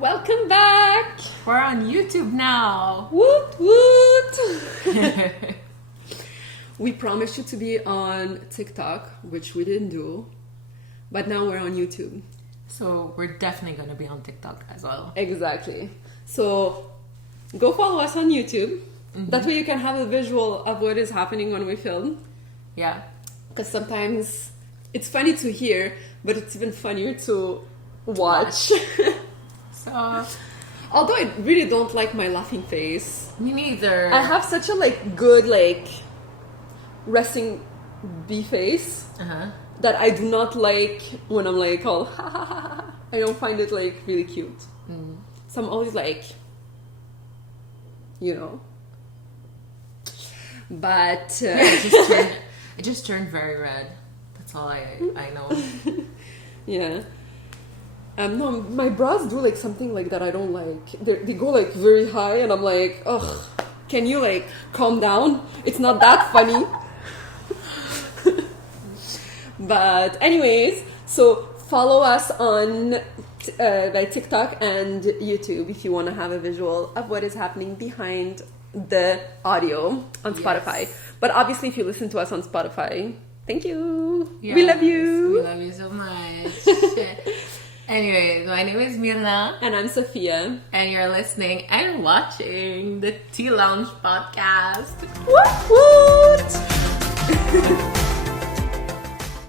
Welcome back! We're on YouTube now. Woot woot! We promised you to be on TikTok, which we didn't do, but now we're on YouTube. So we're definitely going to be on TikTok as well. Exactly. So go follow us on YouTube. Mm-hmm. That way you can have a visual of what is happening when we film. Yeah. Because sometimes it's funny to hear, but it's even funnier to watch. So, although I really don't like my laughing face. Me neither. I have such a good resting bee face that I do not like when I'm all ha ha ha ha. I don't find it really cute. Mm. So I'm always but it just turned very red. That's all I know. Yeah. No, my brows do something that I don't like. They go very high, and I'm ugh, can you calm down? It's not that funny. But anyways, so follow us on TikTok and YouTube if you want to have a visual of what is happening behind the audio on Spotify. Yes. But obviously, if you listen to us on Spotify, thank you. Yes, we love you. We love you so much. Anyway, my name is Mirna. And I'm Sophia. And you're listening and watching the Tea Lounge podcast. Woot woot!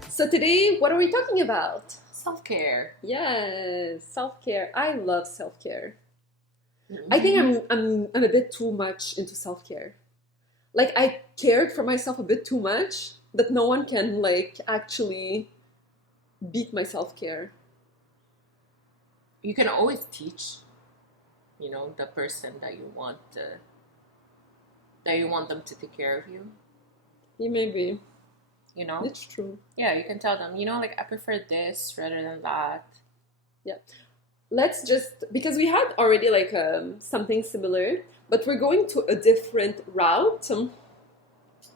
So today, what are we talking about? Self-care. Yes, self-care. I love self-care. Mm-hmm. I think I'm a bit too much into self-care. I cared for myself a bit too much that no one can actually beat my self-care. You can always teach, the person that you want them to take care of you. Yeah, maybe. It's true. Yeah, you can tell them, I prefer this rather than that. Yeah. Let's just, because we had already something similar, but we're going to a different route,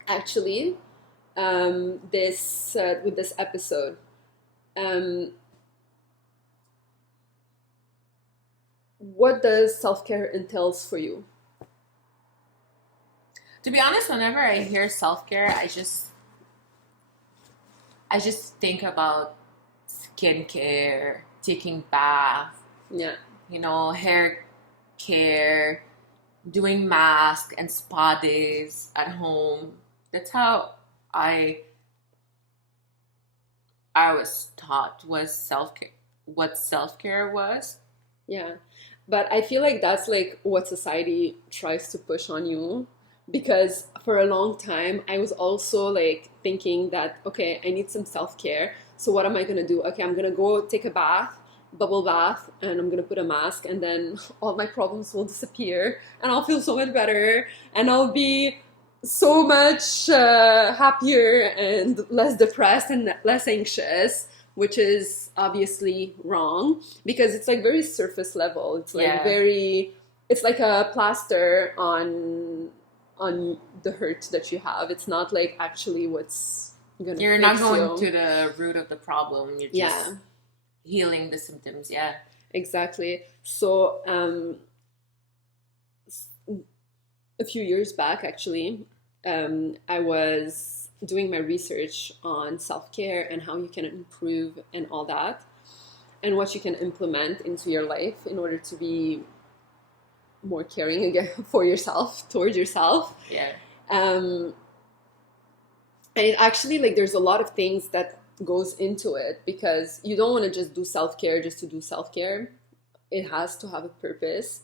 actually, with this episode. What does self-care entails for you? To be honest, whenever I hear self-care, I just think about skincare, taking bath, hair care, doing mask and spa days at home. That's how I was taught was self-care, what self-care was. Yeah. But I feel that's what society tries to push on you, because for a long time I was also thinking that, okay, I need some self-care. So what am I going to do? Okay, I'm going to go take a bath, bubble bath, and I'm going to put a mask, and then all my problems will disappear and I'll feel so much better and I'll be so much happier and less depressed and less anxious. Which is obviously wrong, because it's very surface level. It's it's like a plaster on the hurt that you have. It's not actually what's gonna You're fix not going you. to the root of the problem. You're just healing the symptoms. Yeah, exactly. So a few years back, actually, I was doing my research on self-care and how you can improve and all that, and what you can implement into your life in order to be more caring again for yourself, towards yourself. Yeah. And it actually there's a lot of things that goes into it, because you don't want to just do self-care just to do self-care. It has to have a purpose.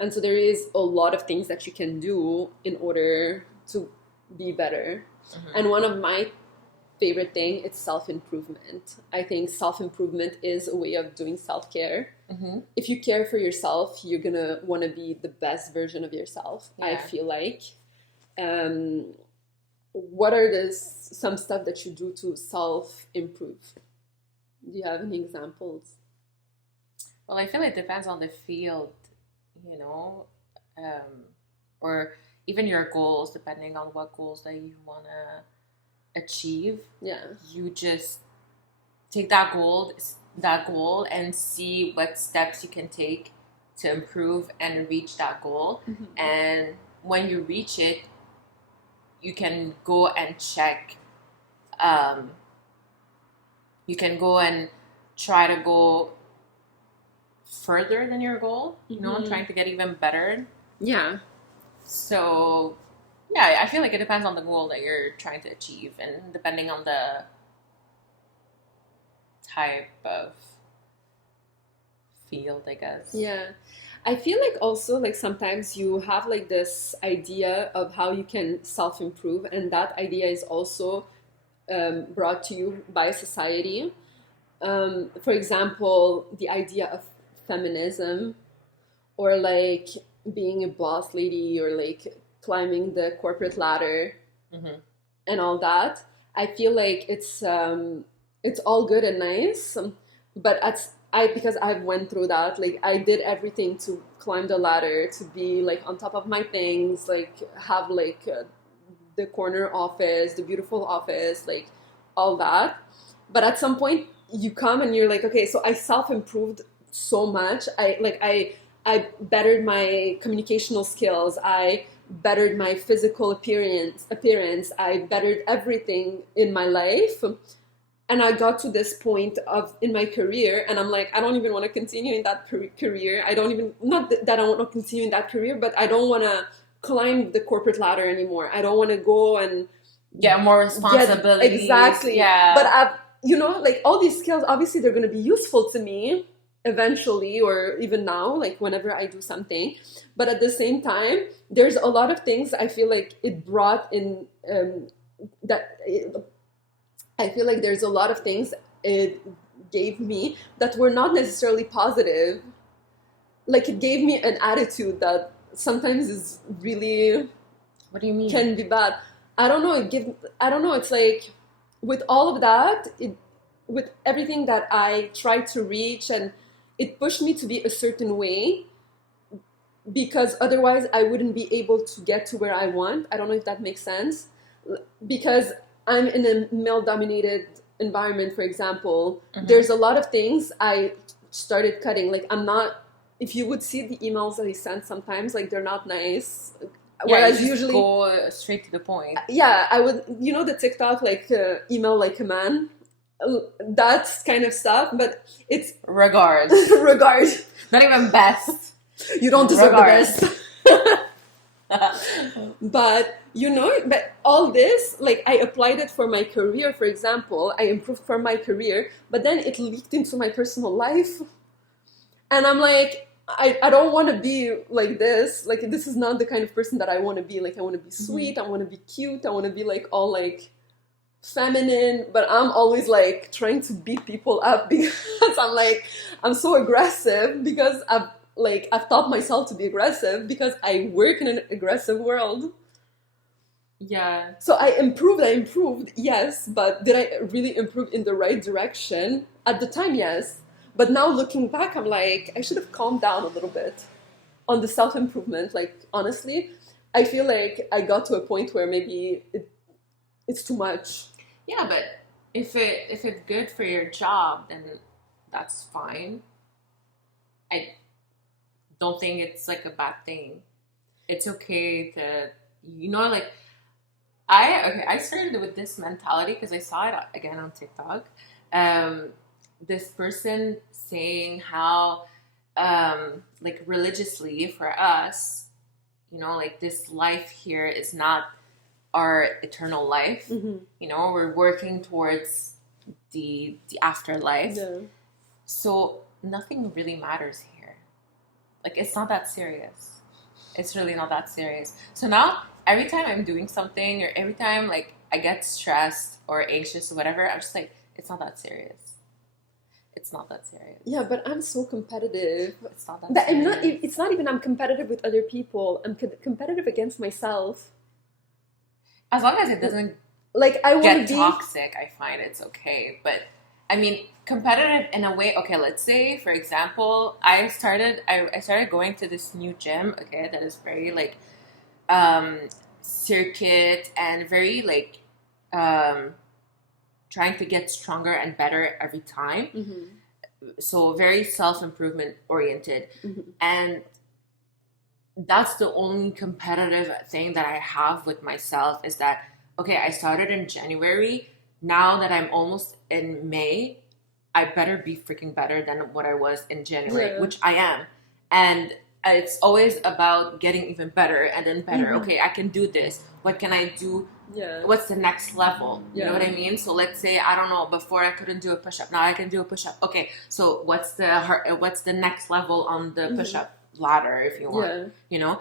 And so there is a lot of things that you can do in order to be better. Mm-hmm. And one of my favorite thing is self-improvement. I think self-improvement is a way of doing self-care. Mm-hmm. If you care for yourself, you're gonna want to be the best version of yourself. Yeah. I feel what are some stuff that you do to self-improve? Do you have any examples? Well, I feel it depends on the field, or even your goals, depending on what goals that you want to achieve. Yeah. You just take that goal and see what steps you can take to improve and reach that goal. Mm-hmm. And when you reach it, you can go and check. You can go and try to go further than your goal, you know, Mm-hmm. trying to get even better. Yeah. So, yeah, I feel like it depends on the goal that you're trying to achieve, and depending on the type of field, I guess. Yeah. I feel like also like sometimes you have like this idea of how you can self-improve, and that idea is also brought to you by society. For example, the idea of feminism, or like being a boss lady, or like climbing the corporate ladder Mm-hmm. and all that. I feel like it's all good and nice, but I because I've went through that. Like I did everything to climb the ladder, to be like on top of my things, like have like the corner office, the beautiful office, like all that. But at some point, you come and you're like, okay, so I self improved so much. I bettered my communicational skills. I bettered my physical appearance. I bettered everything in my life. And I got to this point of in my career, and I'm like, I don't even want to continue in that career. I don't even, not that I want to continue in that career, but I don't want to climb the corporate ladder anymore. I don't want to go and Get more responsibilities. exactly. Yeah. But like all these skills, obviously they're going to be useful to me eventually, or even now, like whenever I do something. But at the same time, there's a lot of things I feel like it brought in, I feel like there's a lot of things it gave me that were not necessarily positive. Like it gave me an attitude that sometimes is really What do you mean? can be bad. I don't know. I don't know. It's like with all of that, with everything that I tried to reach, and it pushed me to be a certain way, because otherwise I wouldn't be able to get to where I want. I don't know if that makes sense. Because I'm in a male-dominated environment, for example, Mhm. there's a lot of things I started cutting. Like I'm not. If you would see the emails that I send sometimes, like they're not nice. Yeah, Whereas you just usually, go straight to the point. yeah, I would, the TikTok, like email like a man, that kind of stuff, but it's Regards. regard. Not even best. You don't deserve Regards. the best. But but all this, like I applied it for my career, for example, I improved for my career, but then it leaked into my personal life, and I'm like, I don't want to be like this. Like this is not the kind of person that I want to be. Like I want to be sweet. I want to be cute. I want to be like all like feminine. But I'm always like trying to beat people up because I'm so aggressive, because I've taught myself to be aggressive because I work in an aggressive world. Yeah. So I improved, yes, but did I really improve in the right direction? At the time, yes. But now looking back, I'm like, I should have calmed down a little bit on the self-improvement. Like, honestly, I feel like I got to a point where maybe it's too much. Yeah, but if it's good for your job, then that's fine. I don't think it's like a bad thing. It's okay to, like I started with this mentality because I saw it again on TikTok. This person saying how like religiously for us, like this life here is not our eternal life. Mm-hmm. We're working towards the afterlife. Yeah. So nothing really matters here. Like it's not that serious. It's really not that serious. So now every time I'm doing something, or every time like I get stressed or anxious or whatever, I'm just like, it's not that serious. It's not that serious. Yeah, but I'm so competitive. It's not that serious. It's not even I'm competitive with other people. I'm competitive against myself. As long as it doesn't like I want get to be toxic, I find it's okay. But I mean, competitive in a way. Okay, let's say for example, I started going to this new gym. Okay, that is very like circuit and very like trying to get stronger and better every time. Mm-hmm. so very self-improvement oriented. Mm-hmm. And that's the only competitive thing that I have with myself is that, okay, I started in January. Now that I'm almost in May, I better be freaking better than what I was in January, Yeah. which I am. And it's always about getting even better and then better. Mm-hmm. Okay, I can do this. What can I do? Yeah. What's the next level? You know Yeah. what I mean? So let's say, I don't know, before I couldn't do a push-up. Now I can do a push-up. Okay, so what's the next level on the Mm-hmm. push-up ladder, if you want? Yeah. You know,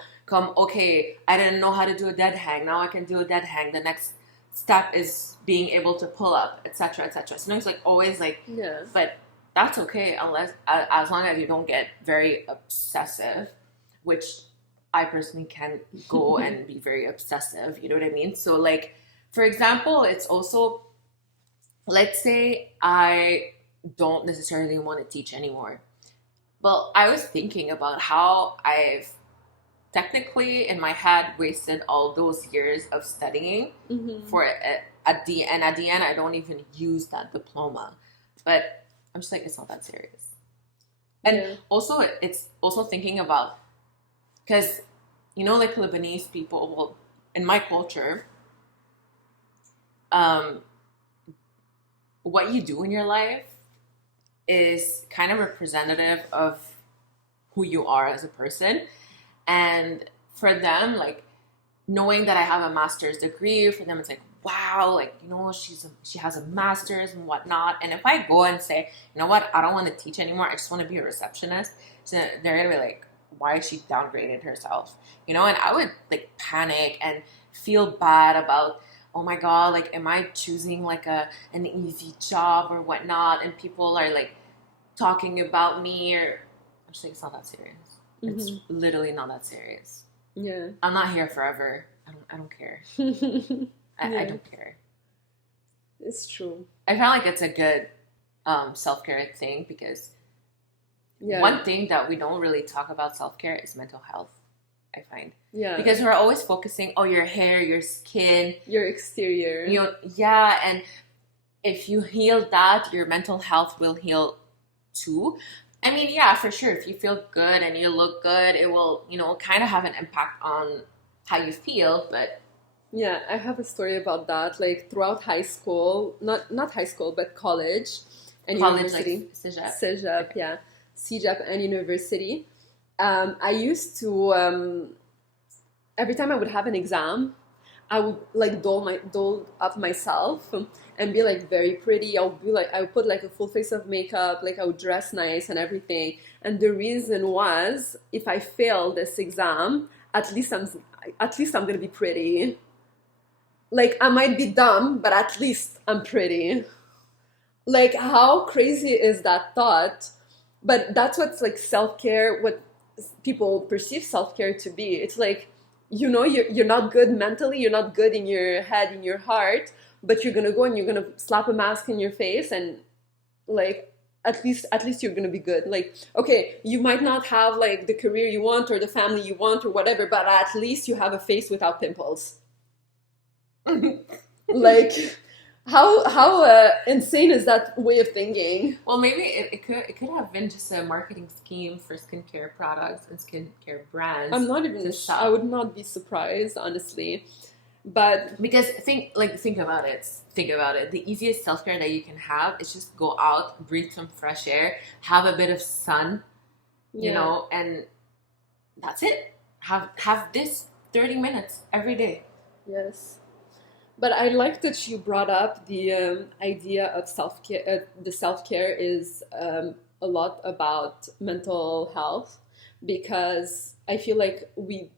okay, I didn't know how to do a dead hang. Now I can do a dead hang. The next step is being able to pull up, etc., etc. So it's like always like, Yeah. but that's okay unless as long as you don't get very obsessive, which I personally can go and be very obsessive. You know what I mean? So like, for example, it's also, let's say I don't necessarily want to teach anymore. Well, I was thinking about how I've technically in my head wasted all those years of studying Mm-hmm. for at the end I don't even use that diploma, but I'm just like, it's not that serious. And Yeah. also it's also thinking about, because like Lebanese people, well, in my culture, um what you do in your life is kind of representative of who you are as a person. And for them, like, knowing that I have a master's degree, for them it's like, wow, like, she has a master's and whatnot. And if I go and say, you know what, I don't want to teach anymore, I just want to be a receptionist, so they're gonna be like, why is she downgraded herself? And I would like panic and feel bad about, oh my god, like, am I choosing like an easy job or whatnot? And people are like talking about me, or I'm just like, it's not that serious. It's Mm-hmm. literally not that serious. Yeah. I'm not here forever. I don't care. I Yeah. don't care. It's true. I feel like it's a good self-care thing, because Yeah. one thing that we don't really talk about self-care is mental health, I find. Yeah. Because we're always focusing, oh, your hair, your skin, Your exterior. Yeah, and if you heal that, your mental health will heal too. I mean, yeah, for sure. If you feel good and you look good, it will, kind of have an impact on how you feel. But Yeah, I have a story about that. Like throughout high school, not high school, but college and college, university. like Cégep. CEGEP, Okay. yeah. CEGEP and university. I used to every time I would have an exam, I would like doll up myself and be like very pretty. I would put like a full face of makeup, like I would dress nice and everything. And the reason was, if I fail this exam, at least I'm gonna be pretty. Like I might be dumb, but at least I'm pretty. Like how crazy is that thought? But that's what's like self-care, what people perceive self-care to be. It's like, you're not good mentally, you're not good in your head, in your heart, but you're gonna go and you're gonna slap a mask in your face, and like at least you're gonna be good. Like, okay, you might not have like the career you want or the family you want or whatever, but at least you have a face without pimples. Like, how insane is that way of thinking? Well, maybe it could have been just a marketing scheme for skincare products and skincare brands. I'm not even. I would not be surprised, honestly. But because think about it. Think about it. The easiest self care that you can have is just go out, breathe some fresh air, have a bit of sun, and that's it. Have this 30 minutes every day. Yes. But I like that you brought up the idea of self-care. The self-care is a lot about mental health, because I feel like we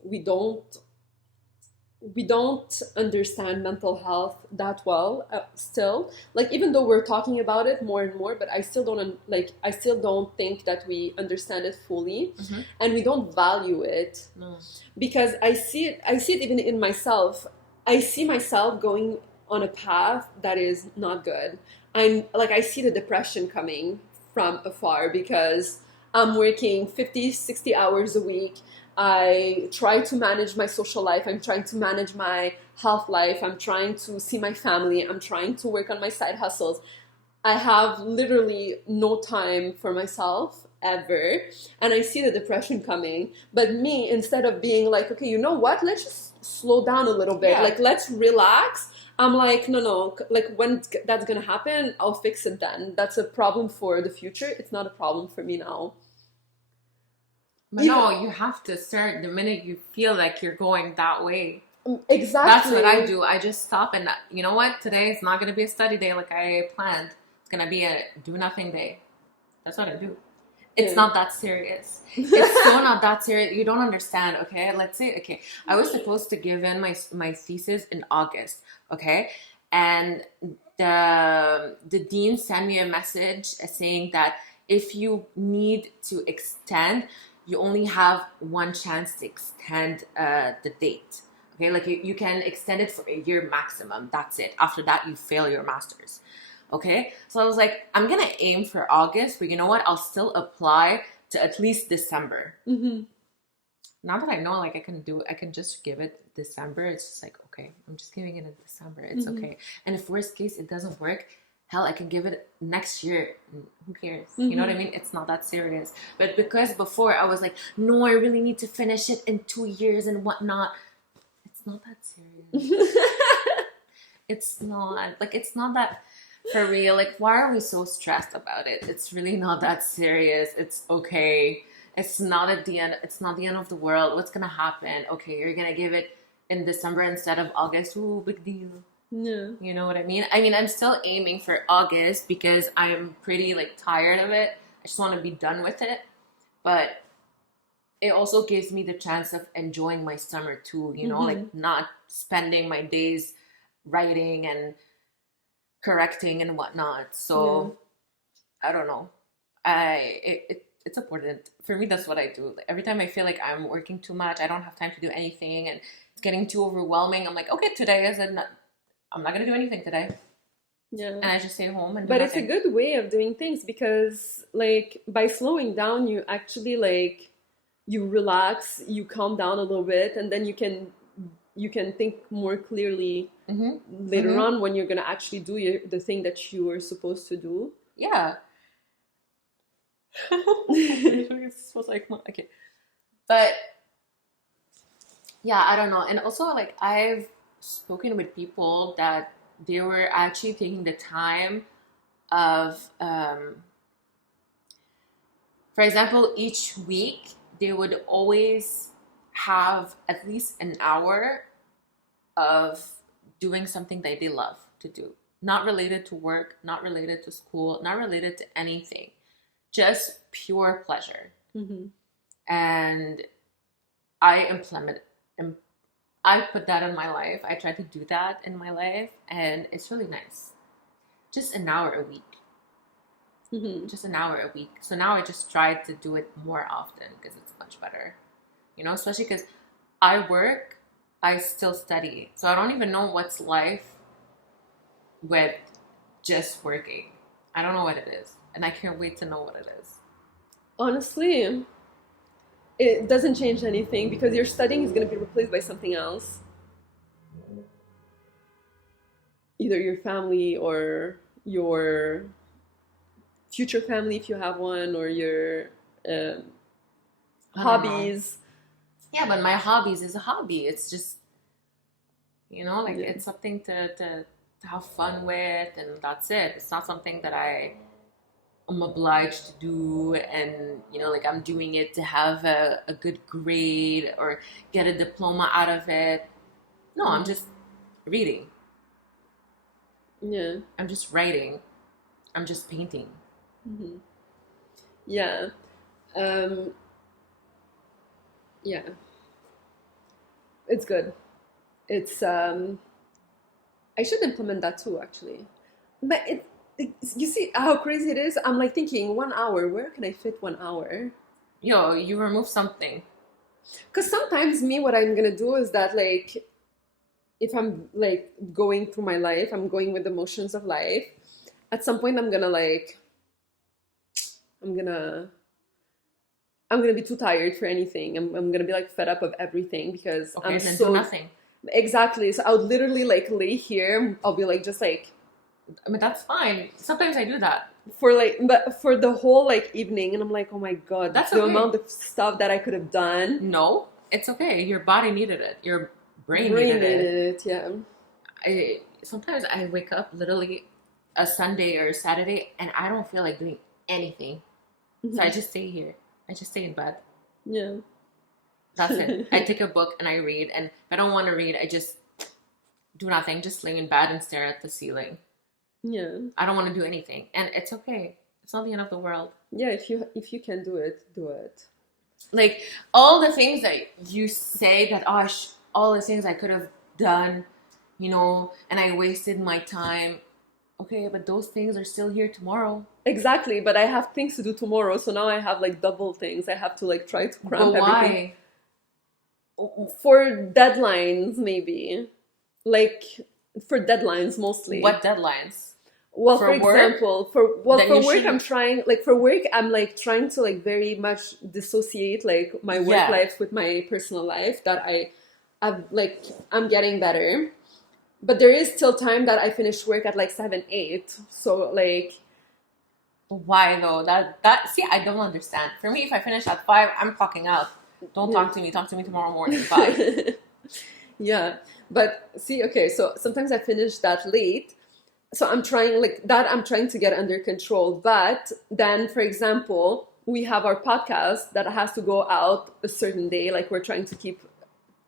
don't understand mental health that well still. Like, even though we're talking about it more and more, but I still don't think that we understand it fully, Mm-hmm. and we don't value it. No. Because I see it even in myself. I see myself going on a path that is not good. I see the depression coming from afar, because I'm working 50, 60 hours a week. I try to manage my social life. I'm trying to manage my health life. I'm trying to see my family. I'm trying to work on my side hustles. I have literally no time for myself ever. And I see the depression coming. But me, instead of being like, okay, you know what? Let's just slow down a little bit. Yeah. Like, let's relax. I'm like, no, no. Like, when that's going to happen, I'll fix it then. That's a problem for the future. It's not a problem for me now. But no, you have to start the minute you feel like you're going that way. Exactly. That's what I do. I just stop and you know what? Today is not going to be a study day like I planned. It's going to be a do nothing day. That's what I do. It's not that serious. It's so not that serious. You don't understand, okay? Let's say, okay, I was supposed to give in my thesis in August, okay? And the dean sent me a message saying that if you need to extend, you only have one chance to extend the date. Okay, like you can extend it for a year maximum. That's it. After that, you fail your master's. Okay, so I was like, I'm gonna aim for August, but you know what? I'll still apply to at least December. Mm-hmm. Now that I know, like I can just give it December. It's just like, okay, I'm just giving it in December. It's okay. And if worst case it doesn't work, hell, I can give it next year. Who cares? You know what I mean? It's not that serious. But because before I was like, no, I really need to finish it in 2 years and whatnot. It's not that serious. It's not that for real. Like, why are we so stressed about it? It's really not that serious. It's okay. It's not at the end. It's not the end of the world. What's gonna happen? Okay, you're gonna give it in December instead of August. Ooh, big deal. Yeah. You know what I mean? I mean, I'm still aiming for August because I'm pretty like tired of it. I just want to be done with it. But it also gives me the chance of enjoying my summer too, you know, like not spending my days writing and correcting and whatnot. So I don't know. It's important for me. That's what I do. Like, every time I feel like I'm working too much, I don't have time to do anything, and it's getting too overwhelming. I'm like, okay, I'm not gonna do anything today. Yeah. And I just stay home and do But nothing. it's a good way of doing things because, like, by slowing down, you actually like you relax, you calm down a little bit, and then you can think more clearly later on when you're gonna actually do the thing that you were supposed to do. Yeah. This was like, okay, but yeah, I don't know. And also, like, I've spoken with people that they were actually taking the time of, for example, each week they would always have at least an hour of doing something that they love to do, not related to work, not related to school, not related to anything, just pure pleasure. And I I put that in my life. I try to do that in my life, and it's really nice. Just an hour a week. Just an hour a week. So now I just try to do it more often because it's much better. You know, especially because I work, I still study. So I don't even know what's life with just working. I don't know what it is. And I can't wait to know what it is. Honestly, it doesn't change anything because your studying is going to be replaced by something else. Either your family or your future family, if you have one, or your hobbies. Yeah, but my hobbies is a hobby. It's just, you know, like it's something to have fun with, and that's it. It's not something that I'm obliged to do, and you know, like I'm doing it to have a good grade or get a diploma out of it. No, I'm just reading. Yeah. I'm just writing. I'm just painting. Yeah. Yeah. It's good. It's I should implement that too, actually. But you see how crazy it is? I'm like thinking 1 hour, where can I fit 1 hour? Yo, you remove something. Because sometimes what I'm gonna do is that, like, if I'm like going through my life, I'm going with the motions of life. At some point, I'm gonna be too tired for anything. I'm gonna be like fed up of everything because then do nothing. Exactly. So I would literally like lay here. I'll be like just like I mean, that's fine. Sometimes I do that. For like, but for the whole like evening, and I'm like, oh my god, That's the okay. amount of stuff that I could have done. No, it's okay. Your body needed it. Your brain Brain needed it. needed it, yeah. Sometimes I wake up literally a Sunday or Saturday and I don't feel like doing anything. So I Hmm. just stay here. I just stay in bed. Yeah. That's it. I take a book and I read. And if I don't want to read, I just do nothing. Just lay in bed and stare at the ceiling. Yeah. I don't want to do anything. And it's okay. It's not the end of the world. Yeah, if you can do it, do it. Like all the things that you say that, oh, all the things I could have done, and I wasted my time. Okay, but those things are still here tomorrow. Exactly, but I have things to do tomorrow, so now I have like double things. I have to like try to cramp But everything why? for deadlines, maybe. Like for deadlines mostly. What deadlines? Well, for For work? example, Then for you work, should. I'm like trying to like very much dissociate like my work Yeah. life with my personal life. That I'm getting better, but there is still time that I finish work at like 7, 8. So like, Why though? That see, I don't understand. For me, if I finish at 5, I'm clocking out. Don't yeah. talk to me. Talk to me tomorrow morning. Bye. Yeah, but see, okay, so sometimes I finish that late. So I'm trying to get under control. But then, for example, we have our podcast that has to go out a certain day. Like we're trying to keep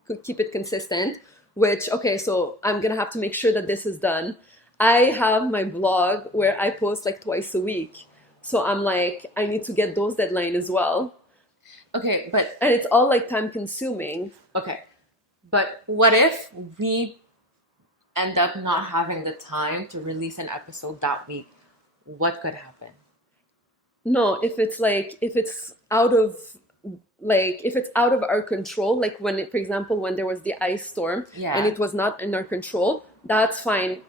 it consistent. Which okay, so I'm gonna have to make sure that this is done. I have my blog where I post like twice a week. So I'm like, I need to get those deadline as well. Okay, but And it's all like time consuming. okay. But what if we end up not having the time to release an episode that week? What could happen? No, if it's out of if it's out of our control, like for example, when there was the ice storm and Yeah. it was not in our control, that's fine.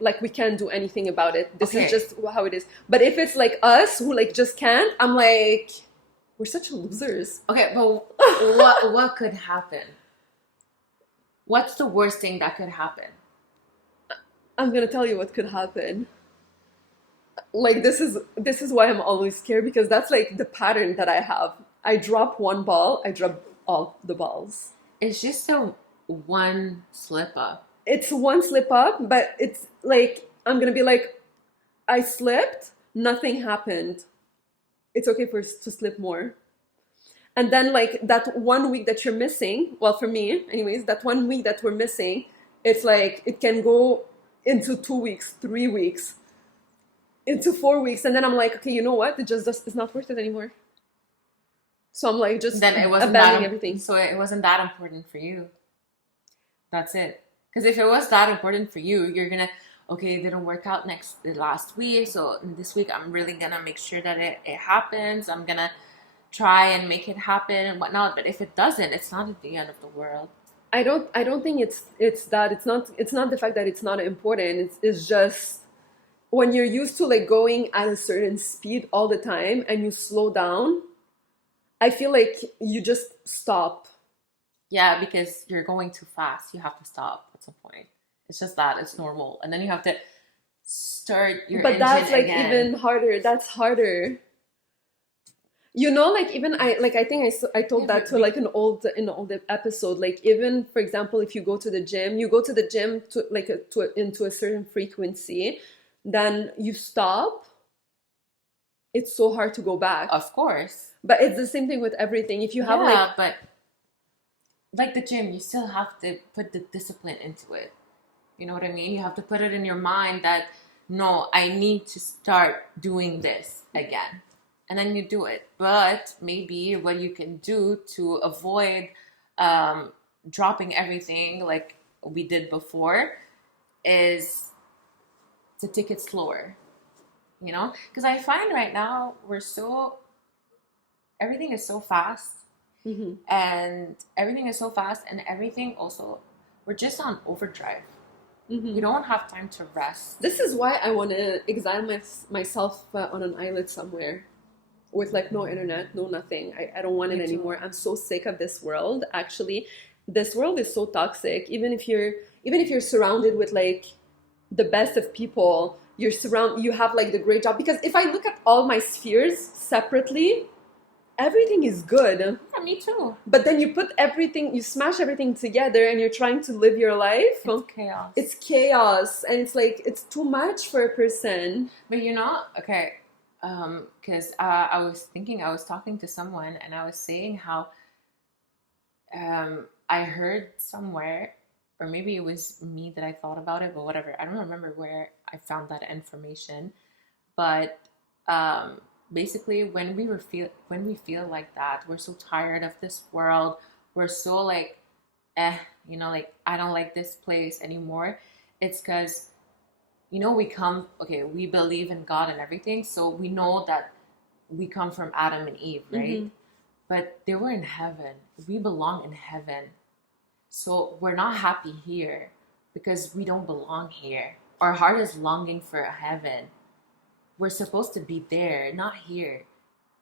Like we can't do anything about it. This is Okay. just how it is. But if it's like us who like just can't, I'm like, we're such losers. Okay, but what could happen? What's the worst thing that could happen? I'm gonna tell you what could happen. Like this is why I'm always scared, because that's like the pattern that I have. I drop one ball, I drop all the balls. It's just a one slip up. It's one slip up, but it's like I'm gonna be like, I slipped, nothing happened. It's okay for us to slip more. And then like that 1 week that you're missing, well for me anyways, that 1 week that we're missing, it's like it can go into 2 weeks, 3 weeks, into 4 weeks, and then I'm like, okay, you know what? It just it's not worth it anymore. So I'm like just Then it wasn't abandoning that. everything. So it wasn't that important for you. That's it. Because if it was that important for you, you're gonna, okay, it didn't work out the last week, so this week I'm really gonna make sure that it happens. I'm gonna try and make it happen and whatnot. But if it doesn't, it's not at the end of the world. I don't think it's that. It's not the fact that it's not important. It's just when you're used to like going at a certain speed all the time and you slow down, I feel like you just stop. Yeah, because you're going too fast. You have to stop at some point. It's just that it's normal, and then you have to start your But engine that's like again. even harder. That's harder. Like even I think I Yeah, told that but to like an old episode. Like even for example, if you go to the gym, you go to the gym to like into a certain frequency, then you stop. It's so hard to go back. of course. But it's the same thing with everything. If you have like, Yeah, but like the gym, you still have to put the discipline into it. You know what I mean? You have to put it in your mind that no, I need to start doing this again. And then you do it. But maybe what you can do to avoid um, dropping everything like we did before is to take it slower, Because I find right now everything is so fast mhm. and everything is so fast and everything also, we're just on overdrive. We don't have time to rest. This is why I want to exile myself on an island somewhere with like no internet, no nothing. I don't want it Me too. anymore. I'm so sick of this world. Actually, this world is so toxic. Even if you're surrounded with like the best of people, you have like the great job. Because if I look at all my spheres separately, everything is good. Yeah, me too. But then you smash everything together and you're trying to live your life. It's chaos. It's chaos, and it's like, it's too much for a person. But okay, because I was talking to someone, and I was saying how I heard somewhere, or maybe it was me that I thought about it, but whatever. I don't remember where I found that information. But basically, when we feel like that, we're so tired of this world. We're so like, like, I don't like this place anymore. It's because, we believe in God and everything, so we know that we come from Adam and Eve, right? Mm-hmm. But they were in heaven. We belong in heaven. So we're not happy here because we don't belong here. Our heart is longing for heaven. We're supposed to be there, not here.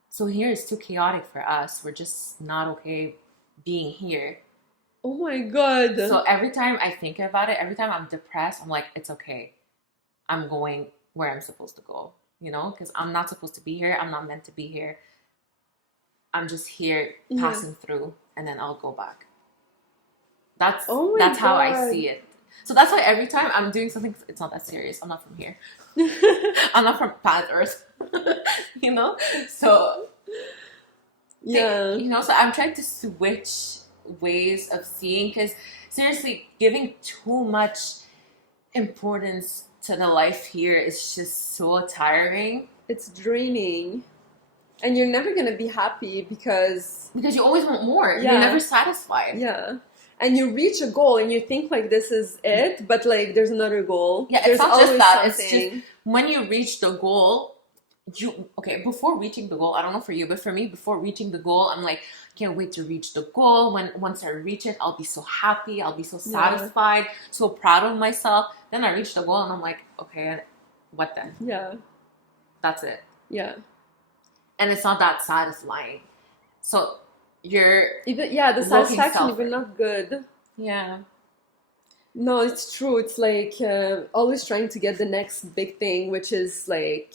So here is too chaotic for us. We're just not okay being here. Oh my God. So every time I think about it, every time I'm depressed, I'm like, it's okay. I'm going where I'm supposed to go, because I'm not supposed to be here. I'm not meant to be here. I'm just here passing through, and then I'll go back. That's how I see it. So that's why every time I'm doing something, it's not that serious. I'm not from here. I'm not from planet Earth. So yeah. So I'm trying to switch ways of seeing, because seriously, giving too much importance to the life here is just so tiring. It's draining. And you're never going to be happy because you always want more. Yeah. You're never satisfied. Yeah. And you reach a goal and you think like this is it, but like there's another goal. Yeah, there's it's not just that. Something. It's just when you reach the goal, before reaching the goal, I don't know for you, but for me, before reaching the goal, I'm like, can't wait to reach the goal. Once I reach it, I'll be so happy. I'll be so satisfied, so proud of myself. Then I reach the goal and I'm like, okay, what then? Yeah. That's it. Yeah. And it's not that satisfying. So the satisfaction even not good. Yeah. No, it's true. It's like always trying to get the next big thing, which is like,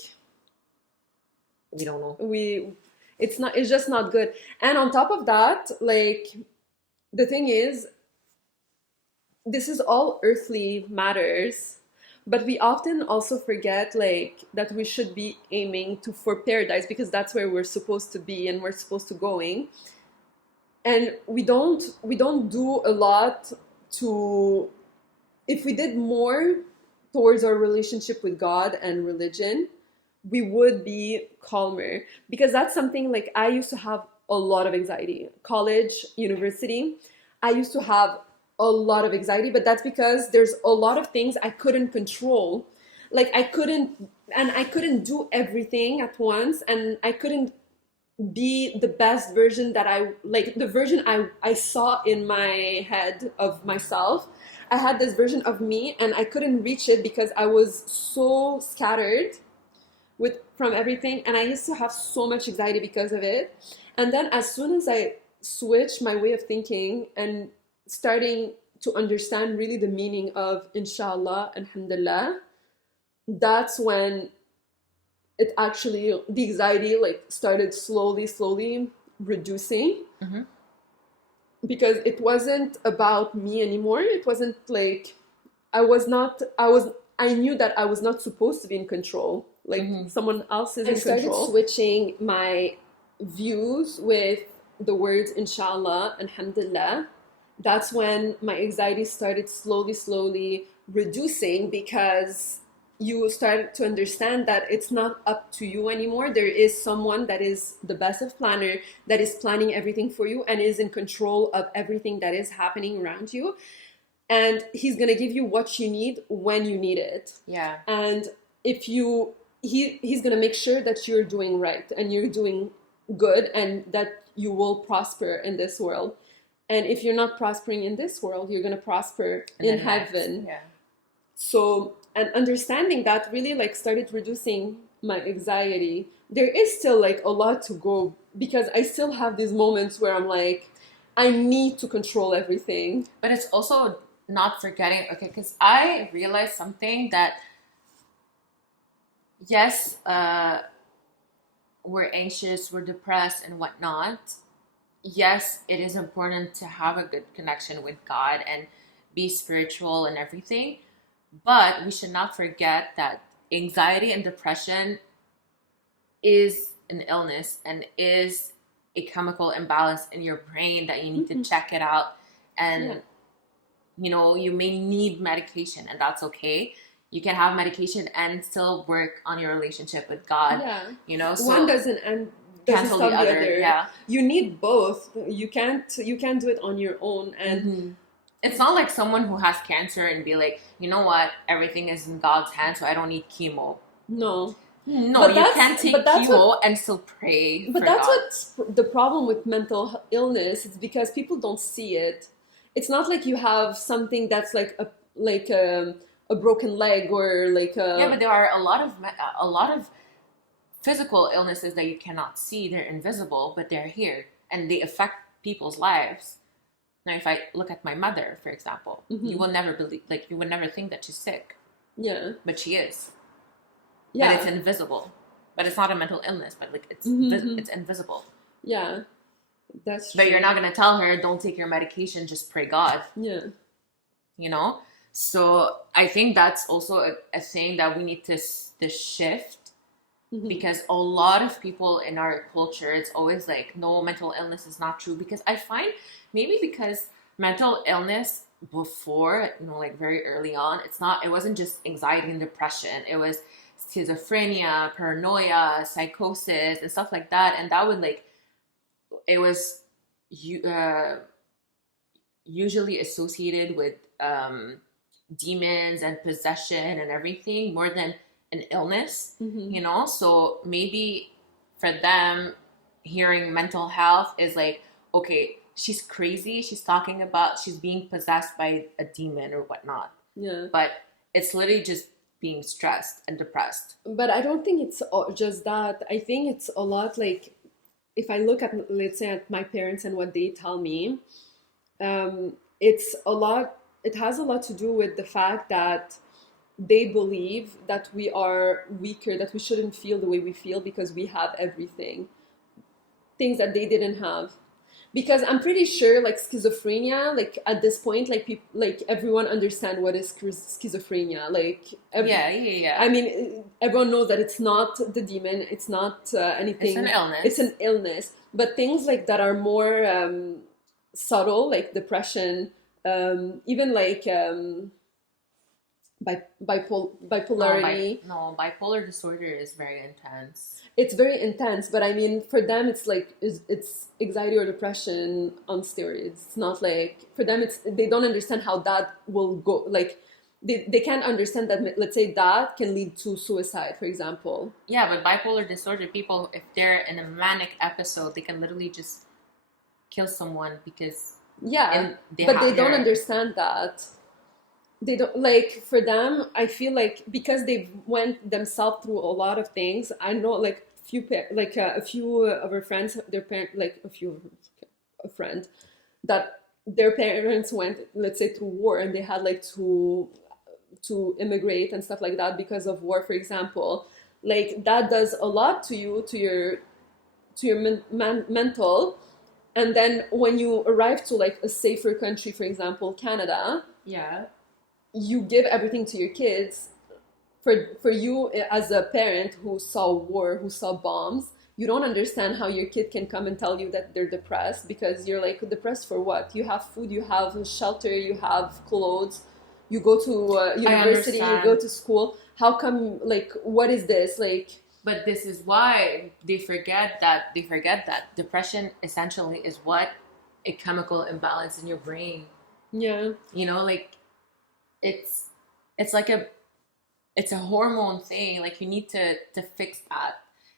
we don't know. It's just not good. And on top of that, like, the thing is, this is all earthly matters, but we often also forget like that we should be aiming for paradise, because that's where we're supposed to be and we're supposed to going. And we don't do a lot to, if we did more towards our relationship with God and religion, we would be calmer. Because that's something like I used to have a lot of anxiety. College, university, I used to have a lot of anxiety, but that's because there's a lot of things I couldn't control. Like I couldn't do everything at once, and I couldn't be the best version that the version I saw in my head of myself. I had this version of me and I couldn't reach it because I was so scattered from everything, and I used to have so much anxiety because of it. And then as soon as I switched my way of thinking and starting to understand really the meaning of inshallah, alhamdulillah, that's when it actually, the anxiety like started slowly reducing. Mm-hmm. Because it wasn't about me anymore. It wasn't like I knew that I was not supposed to be in control. Like someone else is in control. I started switching my views with the words inshallah, alhamdulillah. That's when my anxiety started slowly reducing, because you started to understand that it's not up to you anymore. There is someone that is the best of planner, that is planning everything for you and is in control of everything that is happening around you. And he's going to give you what you need when you need it. Yeah. And if he's going to make sure that you're doing right and you're doing good and that you will prosper in this world. And if you're not prospering in this world, you're going to prosper in heaven. Yeah. So, and understanding that really like started reducing my anxiety. There is still like a lot to go, because I still have these moments where I'm like, I need to control everything. But it's also not forgetting, okay, because I realized something that yes, we're anxious, we're depressed, and whatnot. Yes, it is important to have a good connection with God and be spiritual and everything. But we should not forget that anxiety and depression is an illness and is a chemical imbalance in your brain that you need to Mm-hmm. check it out. And, Yeah. you may need medication, and that's okay. You can have medication and still work on your relationship with God, Yeah. One so doesn't cancel the stop the other. other. Yeah. You need both. You can't do it on your own. And Hmm. It's not like someone who has cancer and be like, you know what, everything is in God's hands, so I don't need chemo. no. No, But you that's can take but that's chemo what and still pray but for that's God. what's the problem with mental illness. It's because people don't see it. It's not like you have something that's like a broken leg or like Yeah, a but there are a lot of physical illnesses that you cannot see. They're invisible, but they're here and they affect people's lives. Now, if I look at my mother, for example, you Mhm. will never believe, like, you would never think that she's sick, Yeah. but she is. But it's Yeah. invisible. But it's not a mental illness, but like Hmm. it's invisible. Yeah. That's But you're true. not gonna tell her, don't take your medication, just pray God, Yeah. you know? So I think that's also a thing that we need to shift, Hmm. because a lot of people in our culture, it's always like, no, mental illness is not true. Because I find, maybe because mental illness before, like very early on, it wasn't just anxiety and depression. It was schizophrenia, paranoia, psychosis, and stuff like that. And that would like, it was you usually associated with demons and possession and everything, more than an illness, Hmm. So maybe for them, hearing mental health is like, okay, she's crazy, she's being possessed by a demon or whatnot. Yeah. But it's literally just being stressed and depressed. But I don't think it's just that. I think it's a lot like if I look at, let's say, at my parents and what they tell me, it's a lot, it has a lot to do with the fact that they believe that we are weaker, that we shouldn't feel the way we feel because we have everything, things that they didn't have. Because I'm pretty sure like schizophrenia, like at this point, like people, like everyone understand what is schizophrenia. Like Yeah, yeah, yeah. I mean, everyone knows that it's not the demon, it's not It's an anything, it's illness. an illness. But things like that are more subtle, like depression, even like bipolarity. No, bipolar disorder is very intense. It's very intense, but I mean, for them, it's like it's anxiety or depression on steroids. It's not like for them, it's they don't understand how that will go. Like they can't understand that. Let's say that can lead to suicide, for example. Yeah, but bipolar disorder people, if they're in a manic episode, they can literally just kill someone because Yeah, and but they don't they're understand that. They don't like for them. I feel like because they've went themselves through a lot of things. I know like a few of our friends, their parent like a few of a friend that their parents went, let's say, through war and they had like to immigrate and stuff like that because of war, for example. Like that does a lot to you, to your mental. And then when you arrive to like a safer country, for example, Canada, yeah. you give everything to your kids. For you as a parent who saw war, who saw bombs, you don't understand how your kid can come and tell you that they're depressed because you're like, depressed for what? You have food, you have shelter, you have clothes, you go to I university, you go understand. to school. How come, like, what is this like? But this is why they forget that depression essentially is what a chemical imbalance in your brain. Yeah. Like it's it's like it's a hormone thing. Like you need to fix that.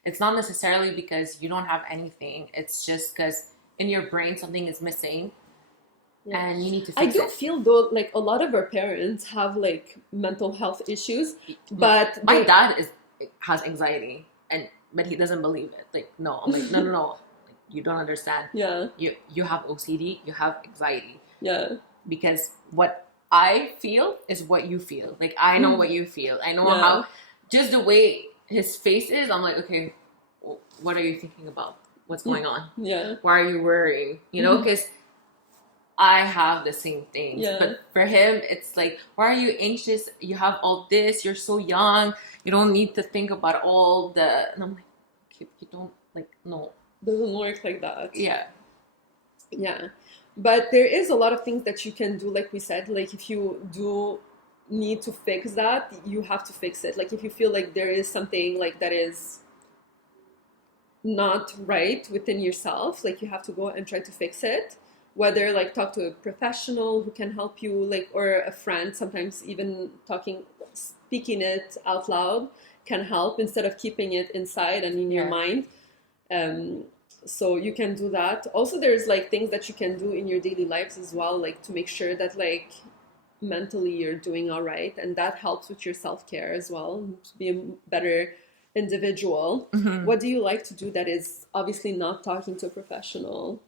It's not necessarily because you don't have anything. It's just because in your brain something is missing Yeah. and you need to I fix do it. feel though like a lot of our parents have like mental health issues, but My dad has anxiety, but he doesn't believe it. Like, no, I'm like, no, no, no. Like, you don't understand. yeah, You have OCD, you have anxiety. yeah, Because what I feel is what you feel. Like I know what you feel. I know yeah, how, just the way his face is, I'm like, okay, what are you thinking about? What's going on? Yeah. Why are you worrying? You know, because I have the same things. Yeah. But for him, it's like, why are you anxious? You have all this. You're so young. You don't need to think about all the. And I'm like, okay, you don't, like, no. Doesn't work like that. Yeah. Yeah. But there is a lot of things that you can do, like we said, like if you do need to fix that, you have to fix it. Like if you feel like there is something like that is not right within yourself, like you have to go and try to fix it. Whether like talk to a professional who can help you, like, or a friend. Sometimes even speaking it out loud can help instead of keeping it inside and in your mind. So you can do that. Also, there's like things that you can do in your daily lives as well, like to make sure that like mentally you're doing all right, and that helps with your self-care as well, to be a better individual. What do you like to do that is obviously not talking to a professional,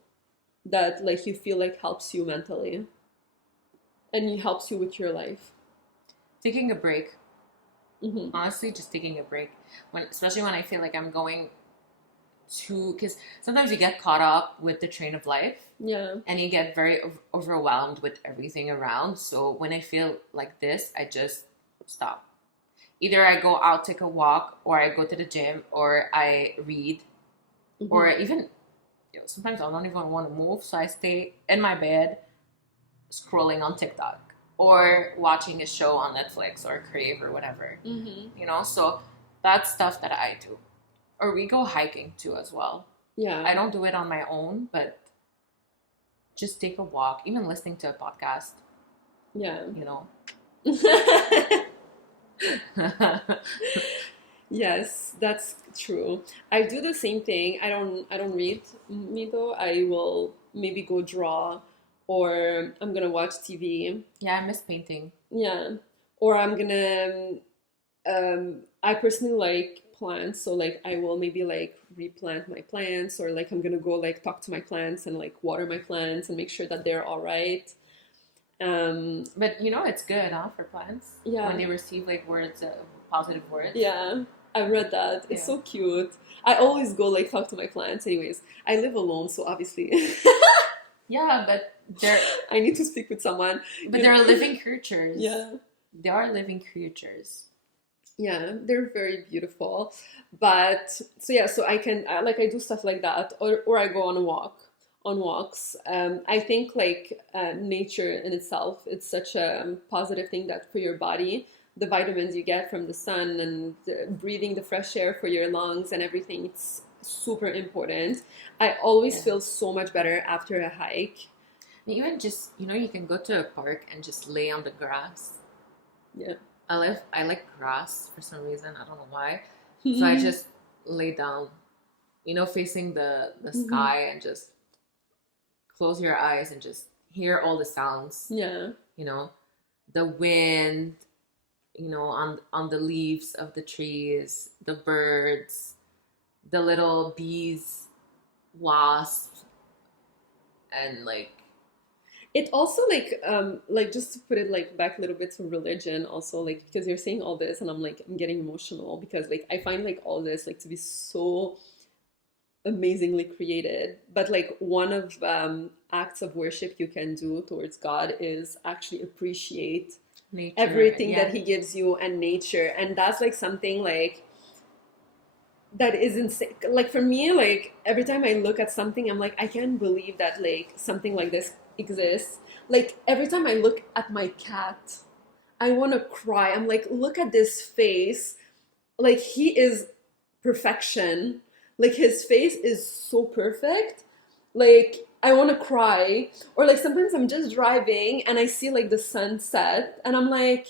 that like you feel like helps you mentally and it helps you with your life? Taking a break. Honestly, just taking a break. Especially when I feel like I'm going to, because sometimes you get caught up with the train of life. Yeah. And you get very overwhelmed with everything around. So when I feel like this, I just stop. Either I go out, take a walk, or I go to the gym, or I read, or even, sometimes I don't even want to move. So I stay in my bed scrolling on TikTok or watching a show on Netflix or Crave or whatever. So that's stuff that I do. Or we go hiking too as well. Yeah. I don't do it on my own, but just take a walk, even listening to a podcast. Yeah. Yes, that's true. I do the same thing. I don't read, me though. I will maybe go draw, or I'm gonna watch TV. Yeah, I miss painting. Yeah. Or I'm gonna I personally like plants, so like I will maybe like replant my plants, or like I'm gonna go like talk to my plants and like water my plants and make sure that they're all right. But it's good, for plants. Yeah. When they receive like words, positive words. Yeah, I read that. It's so cute. I always go like talk to my plants. Anyways, I live alone, so obviously. Yeah, but I need to speak with someone. But they're living creatures. Yeah. They are living creatures. Yeah, they're very beautiful. But so I can like I do stuff like that, or I go on walks. I think like nature in itself, it's such a positive thing that for your body, the vitamins you get from the sun and breathing the fresh air for your lungs and everything, it's super important. I always feel so much better after a hike. Even just, you can go to a park and just lay on the grass. Yeah. I like grass for some reason. I don't know why. So I just lay down, facing the sky, and just close your eyes and just hear all the sounds. Yeah. The wind, on the leaves of the trees, the birds, the little bees, wasps, and like. It also like just to put it like back a little bit to religion also, like because you're saying all this and I'm getting emotional because like I find like all this like to be so amazingly created, but like one of acts of worship you can do towards God is actually appreciate nature, everything that he gives you, and nature. And that's like something like that is insane. Like for me, like every time I look at something, I'm like, I can't believe that like something like this exists. Like every time I look at my cat, I want to cry. I'm like, look at this face. Like he is perfection. Like his face is so perfect. Like I want to cry. Or like sometimes I'm just driving and I see like the sunset and I'm like,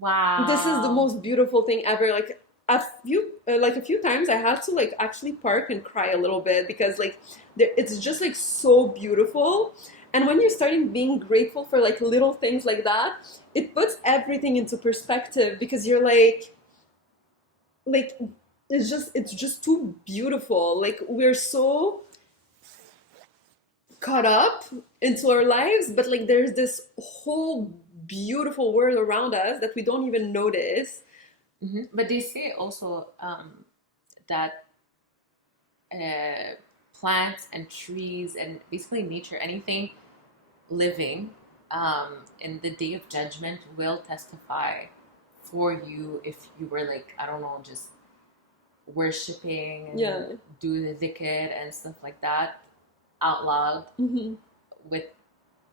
wow, this is the most beautiful thing ever. Like a few times I had to like actually park and cry a little bit because like it's just like so beautiful. And when you're starting being grateful for like little things like that, it puts everything into perspective because you're like it's just too beautiful. Like we're so caught up into our lives, but like there's this whole beautiful world around us that we don't even notice. But they say also that plants and trees and basically nature, anything living, in the day of judgment will testify for you if you were like, I don't know, just worshipping Yeah. and do the dhikr and stuff like that out loud with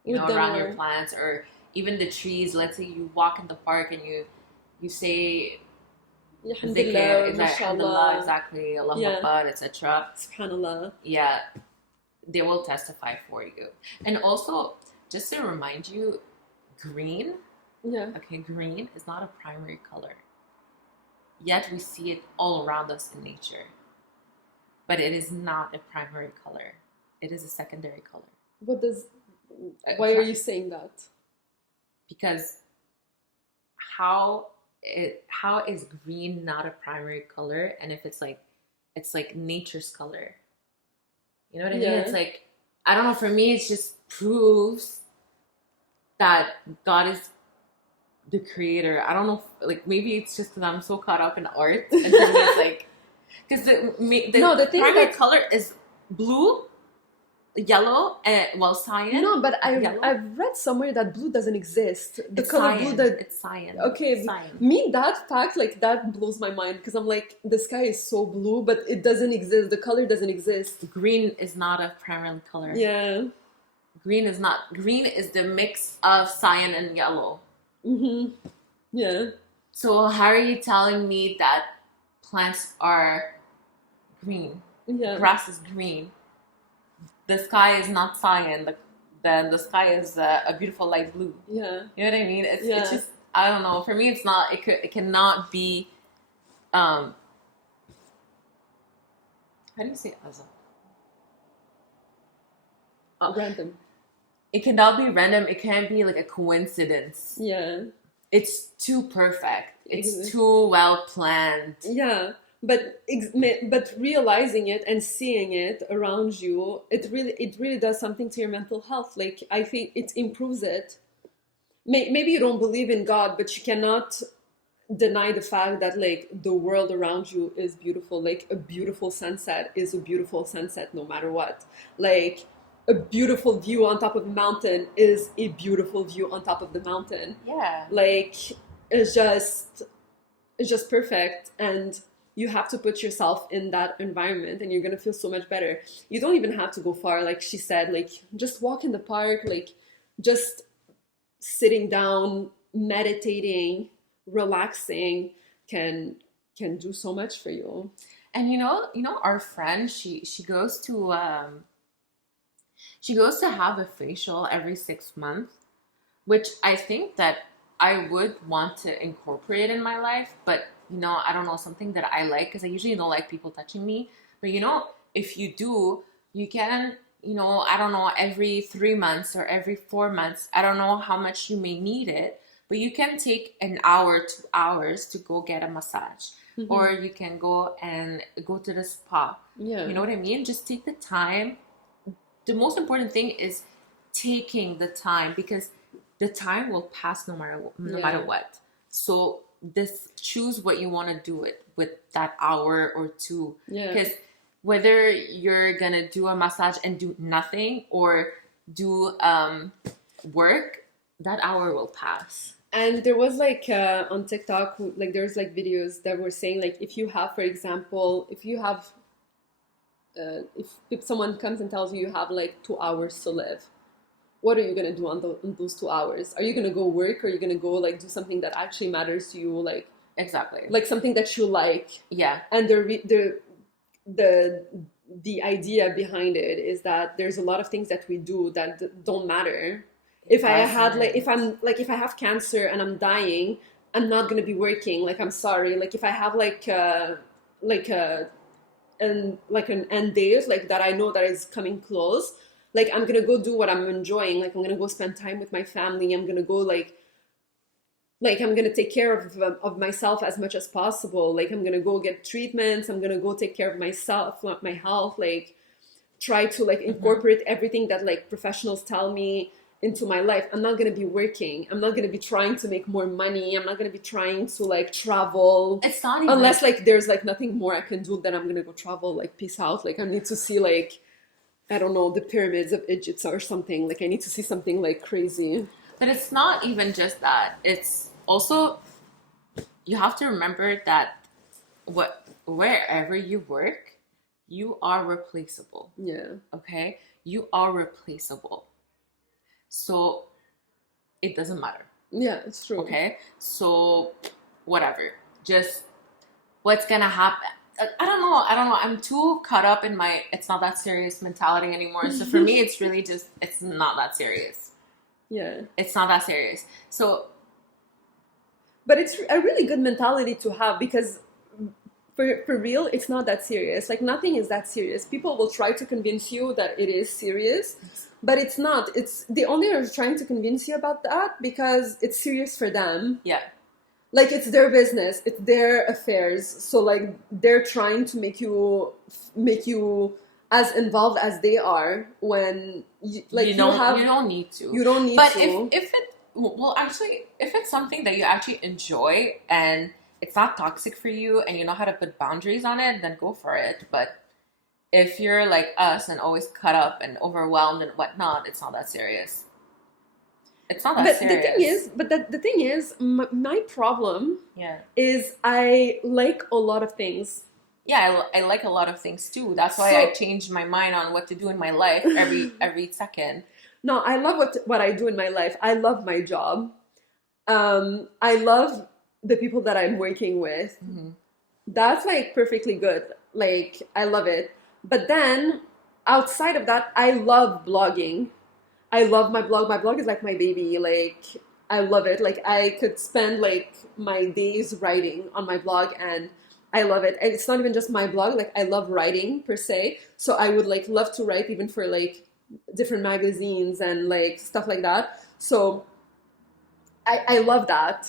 With around your them, plants, or even the trees. Let's say you walk in the park and you say dhikr, Alhamdulillah, alhamdulillah, mashallah, exactly, Allah yeah, Akbar, etc. subhanallah. Yeah, they will testify for you. And also, just to remind you, green, Yeah. okay, green is not a primary color. Yet we see it all around us in nature. But it is not a primary color. It is a secondary color. What does, why are you saying that? Because how is green not a primary color? And if it's like nature's color. You know what I mean? Yeah. It's like, I don't know, for me it just proves that God is the creator. I don't know, like maybe it's just because I'm so caught up in art, and for me it's like, because the thing primary that color is blue, yellow, and cyan. no, but Yellow? I've read somewhere that blue doesn't exist. The It's color cyan. blue that It's cyan. okay, Cyan. me that fact like that blows my mind because I'm like the sky is so blue, but it doesn't exist. The color doesn't exist. Green is not a primary color. Yeah. Green is not. Green is the mix of cyan and yellow. Yeah. So how are you telling me that plants are green? Yeah. Grass is green. The sky is not cyan. The sky is a beautiful light blue. Yeah. You know what I mean? It's Yeah. just, I don't know. For me, it's not. It cannot be. How do you say azam? Random. It cannot be random. It can't be like a coincidence. Yeah. It's too perfect. It's Exactly. too well planned. Yeah. But realizing it and seeing it around you, it really does something to your mental health. Like I think it improves it. Maybe you don't believe in God, but you cannot deny the fact that like the world around you is beautiful. Like a beautiful sunset is a beautiful sunset no matter what. Like a beautiful view on top of a mountain is a beautiful view on top of the mountain. Yeah. Like it's just perfect, and you have to put yourself in that environment and you're going to feel so much better. You don't even have to go far, like she said, like just walk in the park, like just sitting down, meditating, relaxing can do so much for you. And our friend, she goes to have a facial every 6 months, which I think that I would want to incorporate in my life, but I don't know, something that I like, because I usually don't like people touching me. But if you do, you can, I don't know, every 3 months or every 4 months, I don't know how much you may need it, but you can take an hour, 2 hours to go get a massage. Or you can go to the spa. Yeah. You know what I mean? Just take the time. The most important thing is taking the time, because the time will pass no matter what. So choose what you want to do with that hour or two. Yeah. Because whether you're gonna do a massage and do nothing or do work, that hour will pass. And there was like on TikTok, like there's like videos that were saying like if you have, for example, if someone comes and tells you have like 2 hours to live, what are you going to do on those 2 hours? Are you going to go work, or are you going to go like do something that actually matters to you? Like exactly, like something that you like. Yeah. And the idea behind it is that there's a lot of things that we do that don't matter. If I have cancer and I'm dying, I'm not going to be working. Like, I'm sorry. Like if I have an end date, like that I know that is coming close, like I'm gonna go do what I'm enjoying. Like I'm gonna go spend time with my family. I'm gonna go like I'm gonna take care of myself as much as possible. Like I'm gonna go get treatments. I'm gonna go take care of myself, my health. Like try to like incorporate everything that like professionals tell me into my life. I'm not going to be working. I'm not going to be trying to make more money. I'm not going to be trying to like travel. It's not even Unless like there's like nothing more I can do, then I'm going to go travel, like peace out. Like I need to see like, I don't know, the pyramids of Egypt or something. Like I need to see something like crazy. But it's not even just that. It's also, you have to remember that wherever you work, you are replaceable. Yeah. Okay? You are replaceable. So it doesn't matter. Yeah, it's true. Okay? So whatever. Just what's gonna happen. I don't know. I'm too caught up in my it's not that serious mentality anymore. So for me, it's really just, it's not that serious. Yeah. It's not that serious. So, but it's a really good mentality to have, because for real, it's not that serious. Like nothing is that serious. People will try to convince you that it is serious, but it's not. It's they only are trying to convince you about that because it's serious for them. yeah. Like it's their business, it's their affairs. So like they're trying to make you as involved as they are when you don't need to. You don't need but to. But if it's something that you actually enjoy and it's not toxic for you and you know how to put boundaries on it, then go for it. But if you're like us and always cut up and overwhelmed and whatnot, it's not that serious. It's not that serious. The thing is, my problem Yeah. is I like a lot of things. Yeah, I like a lot of things too. That's why I changed my mind on what to do in my life every second. No, I love what I do in my life. I love my job. I love the people that I'm working with. Mm-hmm. That's like perfectly good. Like I love it. But then outside of that, I love blogging. I love my blog. My blog is like my baby. Like I love it. Like I could spend like my days writing on my blog, and I love it. And it's not even just my blog. Like I love writing per se. So I would like love to write even for like different magazines and like stuff like that. So I love that.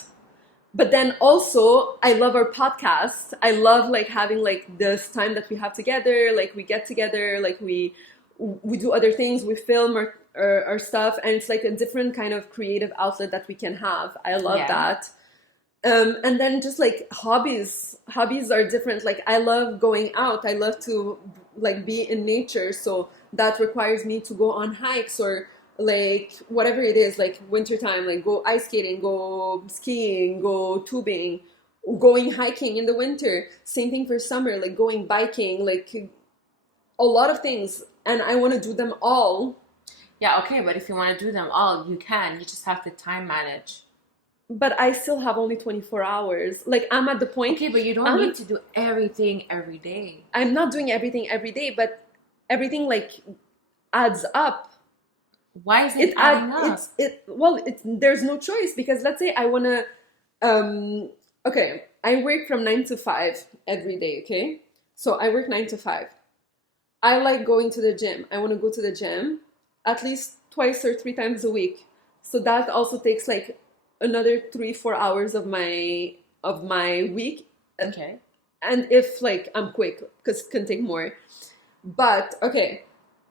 But then also I love our podcast. I love like having like this time that we have together. Like we get together, like we do other things. We film our stuff, and it's like a different kind of creative outlet that we can have. I love that. And then just like hobbies are different. Like I love going out. I love to like be in nature. So that requires me to go on hikes or like whatever it is, like wintertime, like go ice skating, go skiing, go tubing, going hiking in the winter. Same thing for summer, like going biking, like a lot of things. And I want to do them all. Yeah, okay, but if you want to do them all, you can. You just have to time manage. But I still have only 24 hours. Like, I'm at the point... Okay, but you don't need to do everything every day. I'm not doing everything every day, but everything, like, adds up. Why is it adding up? There's no choice, because let's say I want to... okay, I work from 9 to 5 every day, okay? So I work 9 to 5. I like going to the gym. I want to go to the gym at least twice or 3 times a week. So that also takes like another 3-4 hours of my week. Okay. And if like I'm quick, because it can take more. But okay,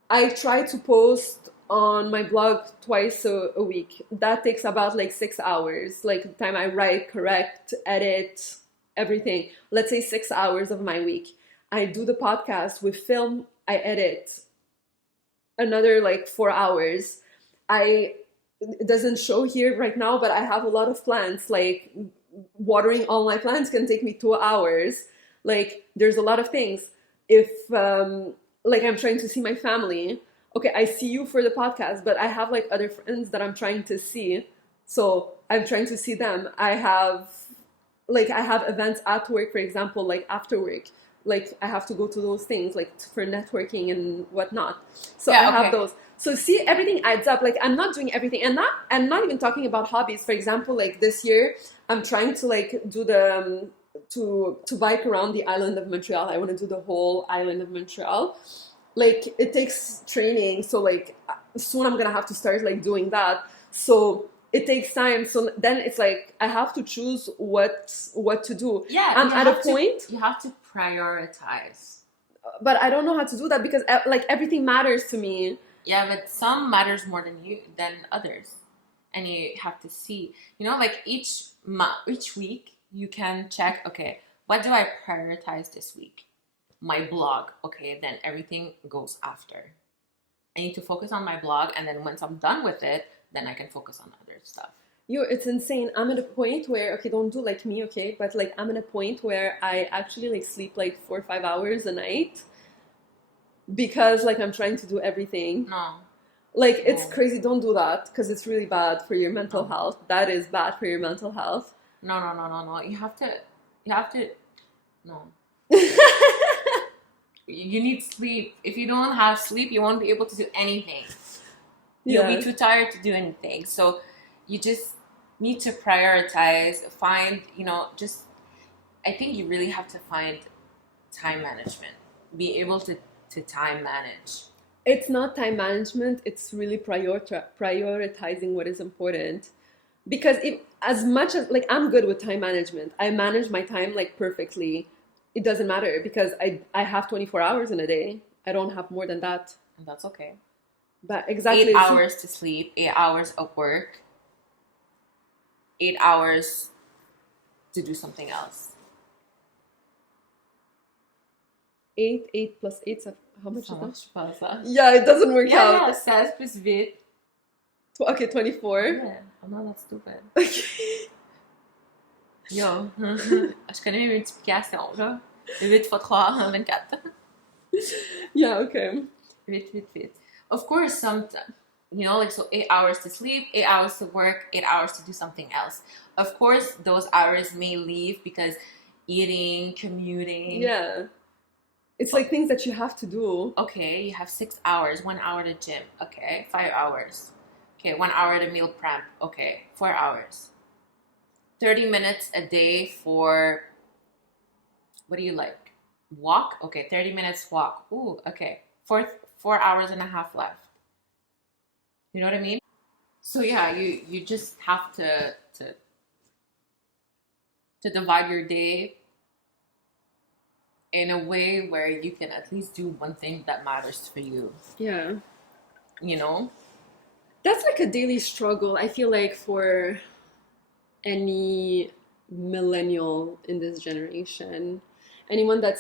I try to post on my blog twice a week. That takes about like 6 hours. Like the time I write, correct, edit, everything. Let's say 6 hours of my week. I do the podcast, we film, I edit. Another like 4 hours. It doesn't show here right now, but I have a lot of plants. Like watering all my plants can take me 2 hours. Like there's a lot of things. If like I'm trying to see my family, okay, I see you for the podcast, but I have like other friends that I'm trying to see. So I'm trying to see them. I have events at work, for example, like after work. Like I have to go to those things like for networking and whatnot. So I have those. So see, everything adds up. Like I'm not doing everything, and I'm not even talking about hobbies. For example, like this year, I'm trying to like do the to bike around the island of Montreal. I want to do the whole island of Montreal. Like it takes training, so like soon I'm gonna have to start like doing that. So it takes time. So then it's like I have to choose what to do. Yeah, I'm at a point. You have to prioritize. But I don't know how to do that because like everything matters to me. Yeah, but some matters more than others, and you have to see. You know, like each week you can check. Okay, what do I prioritize this week? My blog. Okay, then everything goes after. I need to focus on my blog, and then once I'm done with it, then I can focus on other stuff. It's insane. I'm at a point where, okay, don't do like me, okay, but like I'm at a point where I actually like sleep like 4 or 5 hours a night because like I'm trying to do everything. No, Like it's no, crazy. Don't do that because it's really bad for your mental no, health. That is bad for your mental health. no, no, no, no, no. You have to. No, you need sleep. If you don't have sleep, you won't be able to do anything. You'll be Yeah. too tired to do anything. So you just need to prioritize, find, just, I think you really have to find time management, be able to time manage. It's not time management, it's really prioritizing what is important. Because if, as much as like I'm good with time management, I manage my time like perfectly. It doesn't matter because I have 24 hours in a day. I don't have more than that. And that's okay. But exactly 8 hours to sleep, 8 hours of work, 8 hours to do something else. 8 plus 8, so how much Ça is that? marche pas, ça. Yeah, it doesn't work Yeah, out. 16 plus 8. Okay, 24. Yeah, I'm not that stupid. Yo, je connais mes multiplications, là. 8 fois 3, 24. Yeah, okay. 8, 8, 8. Of course, like, so 8 hours to sleep, 8 hours to work, 8 hours to do something else. Of course, those hours may leave because eating, commuting. Yeah. It's like things that you have to do. Okay, you have 6 hours, 1 hour to gym. Okay, 5 hours. Okay, 1 hour to meal prep. Okay, 4 hours. 30 minutes a day for, what do you like? Walk? Okay, 30 minutes walk. Ooh, okay. 4 hours and a half left. You know what I mean? So yeah, you just have to divide your day in a way where you can at least do one thing that matters for you. Yeah. You know? That's like a daily struggle, I feel like, for any millennial in this generation. Anyone that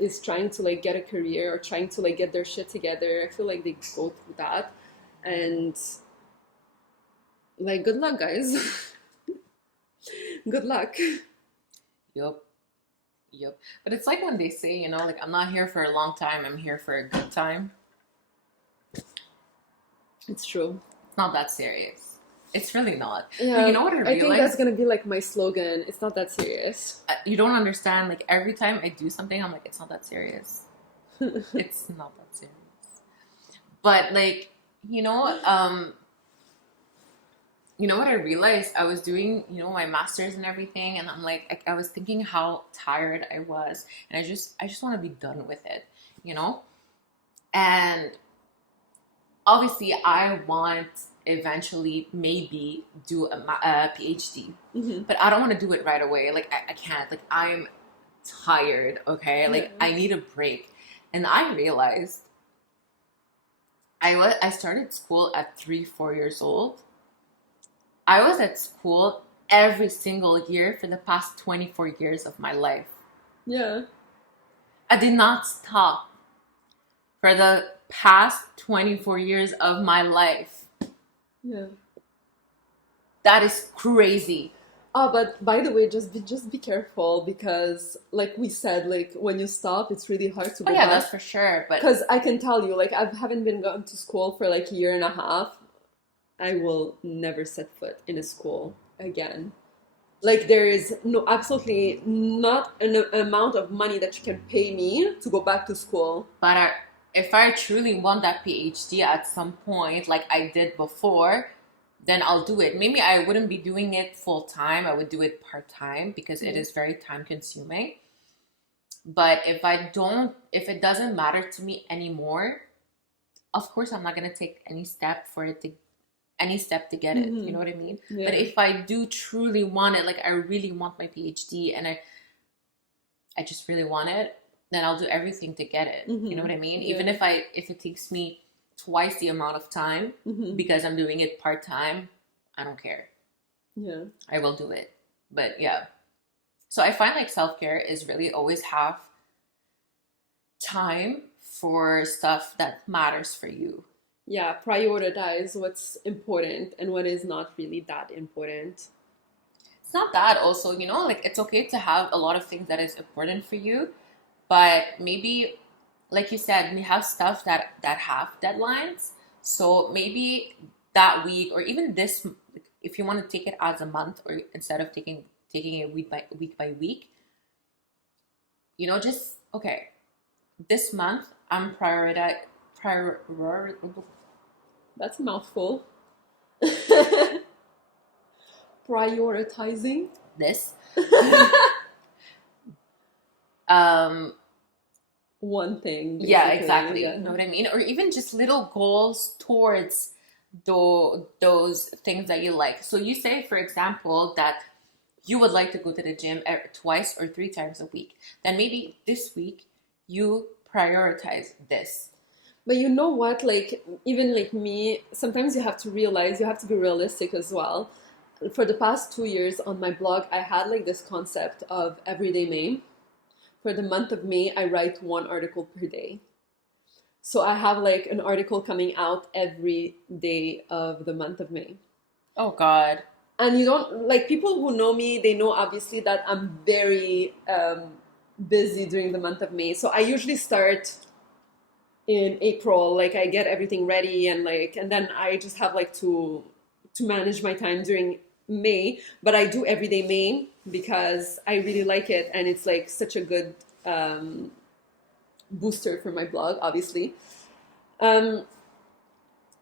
is trying to like get a career or trying to like get their shit together, I feel like they go through that. And like good luck, guys. Good luck. Yup. But it's like when they say, like, I'm not here for a long time, I'm here for a good time. It's true. It's not that serious. It's really not. Yeah, But you know what I I think realized? that's gonna be like my slogan. It's not that serious. You don't understand. Like, every time I do something, I'm like, it's not that serious. It's not that serious. But like, what I realized? I was doing, my master's and everything, and I'm like, I was thinking how tired I was, and I just want to be done with it, And obviously, I want eventually maybe do a PhD, but I don't want to do it right away. Like, I can't. Like, I'm tired. Okay, like I need a break, and I realized I started school at 3-4 years old. I was at school every single year for the past 24 years of my life. Yeah. I did not stop for the past 24 years of my life. Yeah. That is crazy. Oh, but by the way, just be careful because, like we said, like when you stop, it's really hard to go back. That's for sure. But because I can tell you, like I haven't been going to school for like a year and a half. I will never set foot in a school again. Like there is absolutely not an amount of money that you can pay me to go back to school. But if I truly want that PhD at some point, like I did before, then I'll do it. Maybe I wouldn't be doing it full time. I would do it part time because it is very time consuming. But if it doesn't matter to me anymore, of course I'm not gonna take any step to get it. You know what I mean? Yeah. But if I do truly want it, like I really want my PhD and I just really want it, then I'll do everything to get it. You know what I mean? Yeah. Even if it takes me twice the amount of time Mm-hmm. because I'm doing it part-time, I don't care. Yeah. I will do it. But yeah. So I find like self-care is really always have time for stuff that matters for you. Yeah, prioritize what's important and what is not really that important. It's not that also, like it's okay to have a lot of things that is important for you, but maybe like you said, we have stuff that have deadlines. So maybe that week or even this, if you want to take it as a month or instead of taking it week by week, just okay. This month I'm prior That's a mouthful. Prioritizing. this. um One thing, Yeah, basically. exactly. Yeah. You know what I mean? Or even just little goals towards those things that you like. So you say, for example, that you would like to go to the gym twice or three times a week. Then maybe this week you prioritize this. But you know what? Like, even like me, sometimes you have to realize, you have to be realistic as well. For the past 2 years on my blog, I had like this concept of everyday May. For the month of May, I write one article per day. So I have like an article coming out every day of the month of May. Oh God. And you don't, like, people who know me, they know obviously that I'm very busy during the month of May. So I usually start in April, like I get everything ready and then I just have like to manage my time during May. But I do everyday May because I really like it and it's like such a good booster for my blog, obviously. Um,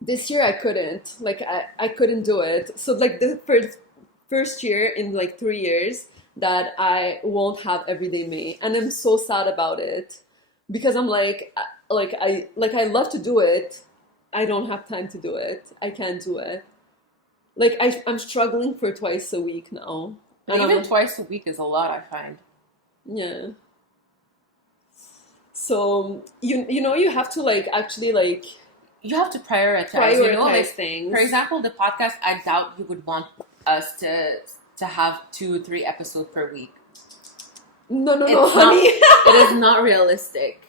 this year I couldn't, like I couldn't do it. So like the first year in like 3 years that I won't have everyday May, and I'm so sad about it because I'm like I love to do it. I don't have time to do it. I can't do it. Like I'm struggling for twice a week now. But And I'm even like, twice a week is a lot, I find. yeah. So you have to like actually like You have to prioritize. prioritize Like things. for example, the podcast. I doubt you would want us to have 2-3 episodes per week. No, It's honey. It is not realistic.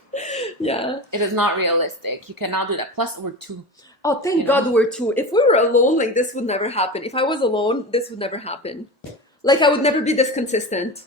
Yeah. It is not realistic. You cannot do that. Plus, we're two. Oh, thank God we're two. If we were alone, like this would never happen. If I was alone, this would never happen. Like I would never be this consistent.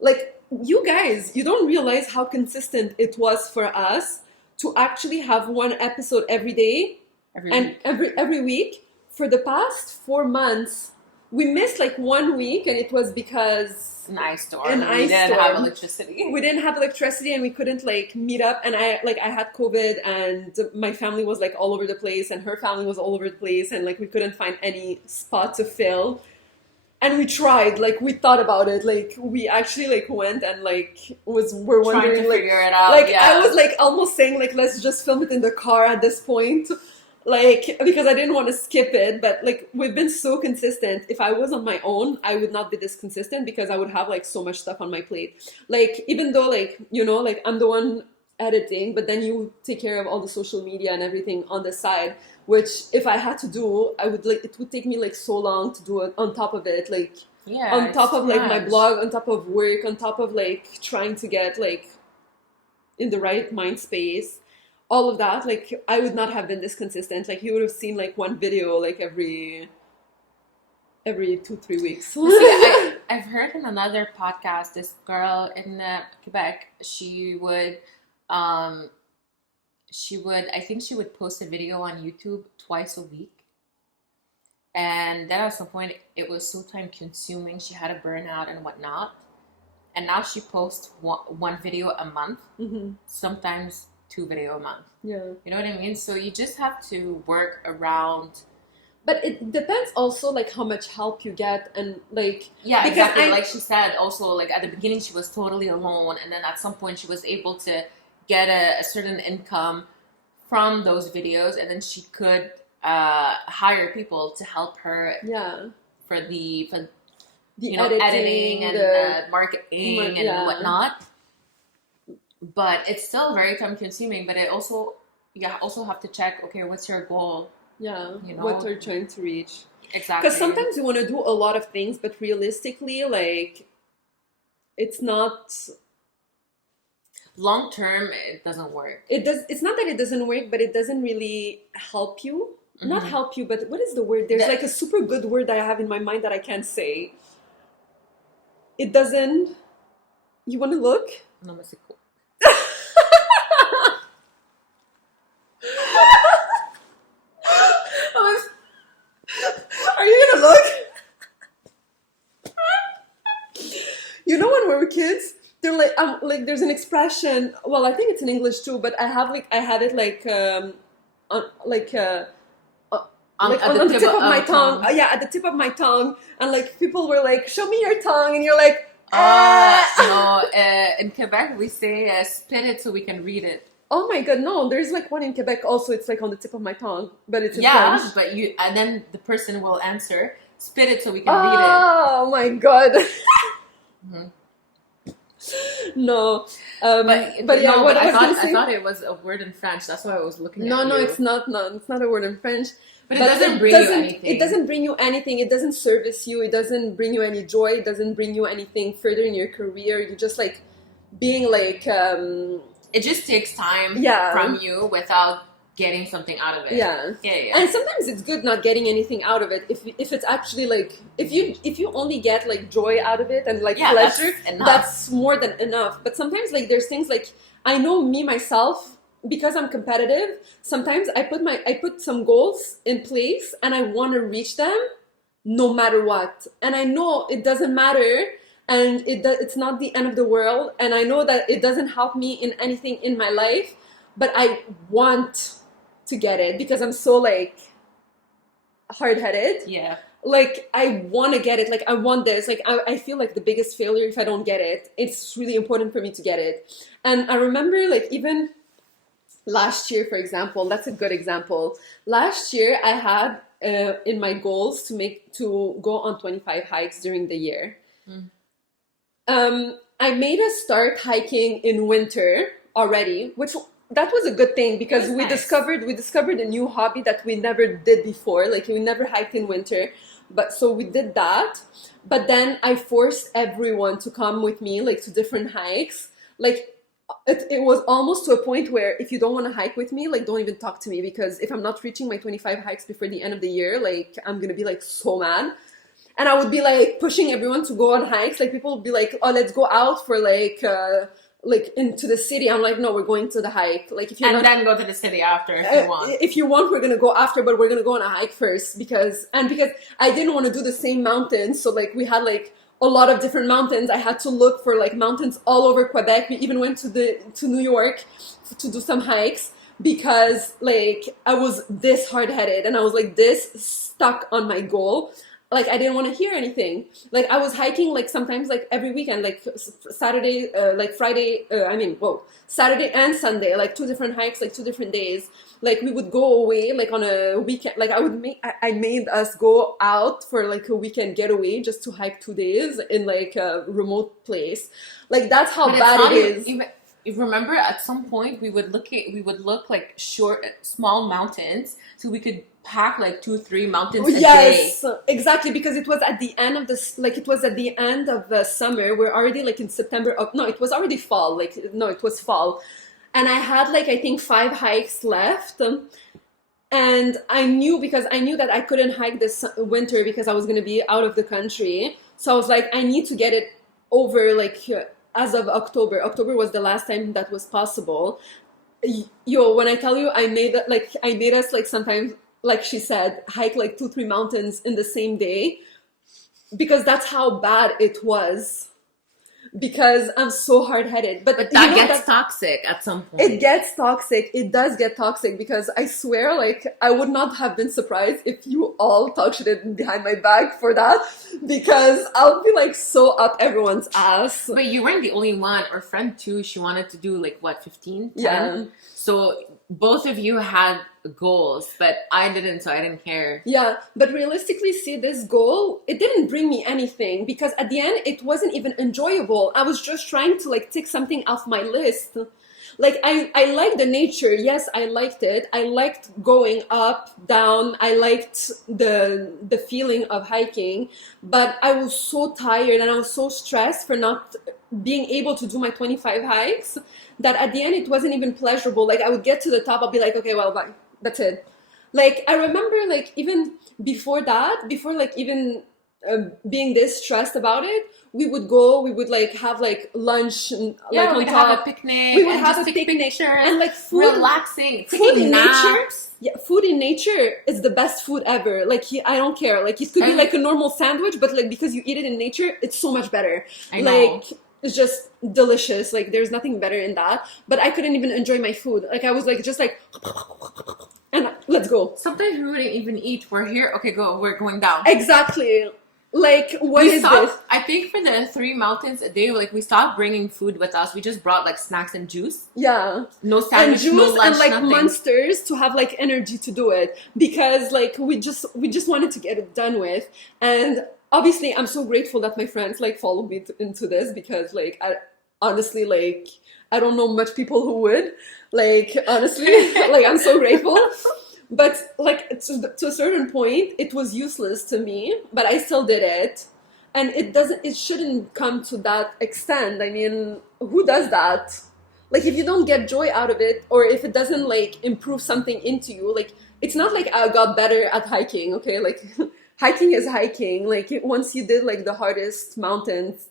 Like you guys, you don't realize how consistent it was for us to actually have one episode every day Every and week. every week for the past 4 months. We missed like 1 week, and it was because An ice storm. An We ice didn't storm. have electricity. we didn't have electricity and we couldn't like meet up, and I had COVID and my family was like all over the place and her family was all over the place, and like we couldn't find any spot to fill. And we tried, like we thought about it, like we actually like went and like we're Trying wondering to like figure it out. like Yeah. I was like almost saying like let's just film it in the car at this point, like because I didn't want to skip it. But like we've been so consistent. If I was on my own, I would not be this consistent because I would have like so much stuff on my plate. Like even though like like I'm the one editing, but then you take care of all the social media and everything on the side, which if I had to do, I would like it would take me like so long to do it on top of it, like Yeah. on top it's of like my much. blog, on top of work, on top of like trying to get like in the right mind space, all of that. Like I would not have been this consistent. Like you would have seen like one video like every 2-3 weeks. See, I've heard in another podcast, this girl in Quebec, I think she would post a video on YouTube twice a week. And then at some point, it was so time consuming. She had a burnout and whatnot. And now she posts one video a month, Mm-hmm. sometimes 2 video a month. Yeah. You know what I mean? So you just have to work around. But it depends also like how much help you get, and like Yeah, because exactly. Like she said, also like at the beginning she was totally alone, and then at some point she was able to get a certain income from those videos, and then she could hire people to help her yeah, for the the editing and the marketing and yeah. whatnot. But it's still very time consuming. But it also, you also have to check, okay, what's your goal? Yeah, You know? what you're trying to reach. Exactly. Because sometimes you want to do a lot of things, but realistically, like, it's not. Long term, it doesn't work. It's not that it doesn't work, but it doesn't really help you. Not help you, but what is the word? There's like a super good word that I have in my mind that I can't say. It doesn't. You want to look? No, mas iko. Are you gonna look? You know when we were kids, they're like there's an expression. Well, I think it's in English too, but I have it like on, like like on the tip of my tongue. Yeah, at the tip of my tongue, and like people were like, "Show me your tongue," and you're like, no. In Quebec, we say spit it so we can read it. Oh my god, no! There's like one in Quebec also. It's like on the tip of my tongue, but it's in Yeah, French. but and then the person will answer, spit it so we can read it. Oh my god. No, but yeah, no, what but I thought it was a word in French. That's why I was looking at No, you. it's not. No, it's not a word in French. But it doesn't bring you anything. It doesn't bring you anything. It doesn't service you. It doesn't bring you any joy. It doesn't bring you anything further in your career. You're just like being like. It just takes time from you without getting something out of it. Yeah. And sometimes it's good not getting anything out of it. If it's actually like if you only get like joy out of it and like pleasure, that's more than enough. But sometimes like there's things like I know me myself. Because I'm competitive, sometimes I put some goals in place and I want to reach them no matter what. And I know it doesn't matter and it's not the end of the world. And I know that it doesn't help me in anything in my life, but I want to get it because I'm so like hard-headed. Yeah. Like I want to get it. Like I want this. Like I feel like the biggest failure if I don't get it. It's really important for me to get it. And I remember like even last year, for example, that's a good example. Last year, I had in my goals to go on 25 hikes during the year. I made us start hiking in winter already, which that was a good thing because we discovered a new hobby that we never did before. Like we never hiked in winter, but so we did that. But then I forced everyone to come with me, like to different hikes, like. It was almost to a point where if you don't want to hike with me, like don't even talk to me because if I'm not reaching my 25 hikes before the end of the year, like I'm gonna be like so mad. And I would be like pushing everyone to go on hikes. Like people would be like, "Oh, let's go out for like into the city." I'm like, "No, we're going to the hike." Like if you're then go to the city after if you want. If you want, we're gonna go after, but we're gonna go on a hike first because I didn't want to do the same mountains. So like we had like a lot of different mountains. I had to look for like mountains all over Quebec. We even went to New York to do some hikes because like I was this hard-headed and I was like this stuck on my goal. Like I didn't want to hear anything. Like I was hiking like sometimes like every weekend, like Saturday, like Friday. Saturday and Sunday, like 2 different hikes, like 2 different days. Like we would go away like on a weekend. Like I made us go out for like a weekend getaway just to hike 2 days in like a remote place. Like that's how bad it is. You remember at some point we would look like small mountains so we could pack like 2-3 mountains a day. Yes, exactly, because it was at the end of the summer. We're already like in September. No, it was already fall. It was fall. And I had like I think 5 hikes left. And I knew that I couldn't hike this winter because I was going to be out of the country. So I was like, I need to get it over like as of October. October was the last time that was possible. When I tell you I made us like sometimes, like she said, hike like 2-3 mountains in the same day because that's how bad it was. Because I'm so hard-headed. But that gets toxic at some point. It gets toxic. It does get toxic because I swear, like, I would not have been surprised if you all touched it behind my back for that because I'll be, like, so up everyone's ass. But you weren't the only one. Our friend, too, she wanted to do, like, what, 15? 10? Yeah. So both of you had goals, but I didn't, so I didn't care. Yeah, but realistically, see, this goal, it didn't bring me anything because at the end, it wasn't even enjoyable. I was just trying to like tick something off my list. Like I like the nature. Yes, I liked it. I liked going up, down. I liked the feeling of hiking, but I was so tired and I was so stressed for not being able to do my 25 hikes that at the end it wasn't even pleasurable. Like I would get to the top, I'll be like, okay, well, bye. That's it. Like I remember, like even before that, before like even being this stressed about it, we would like have like lunch and, like Yeah, on we'd have a top. picnic We would and have just a take picnic pictures, and like food. relaxing, Food taking in nature, naps. yeah, food in nature is the best food ever. Like I don't care. Like it could be And like a normal sandwich, but like because you eat it in nature, it's so much better. I know. Like it's just delicious. Like there's nothing better in that. But I couldn't even enjoy my food. Like I was like just like, and let's go. Sometimes we wouldn't even eat. We're here. Okay, go. We're going down. Exactly. Like what We is stopped. this? I think for the 3 mountains a day, like we stopped bringing food with us. We just brought like snacks and juice. Yeah. No And sandwich, no juice lunch, and like nothing. monsters to have like energy to do it because like we just wanted to get it done with. And obviously I'm so grateful that my friends like followed me into this because like I honestly like I don't know much people who would, like honestly. Like I'm so grateful, but like to a certain point it was useless to me, but I still did it. And it shouldn't come to that extent. I mean, who does that? Like if you don't get joy out of it, or if it doesn't like improve something into you, like it's not like I got better at hiking, okay? Like hiking is hiking. Like once you did like the hardest mountains,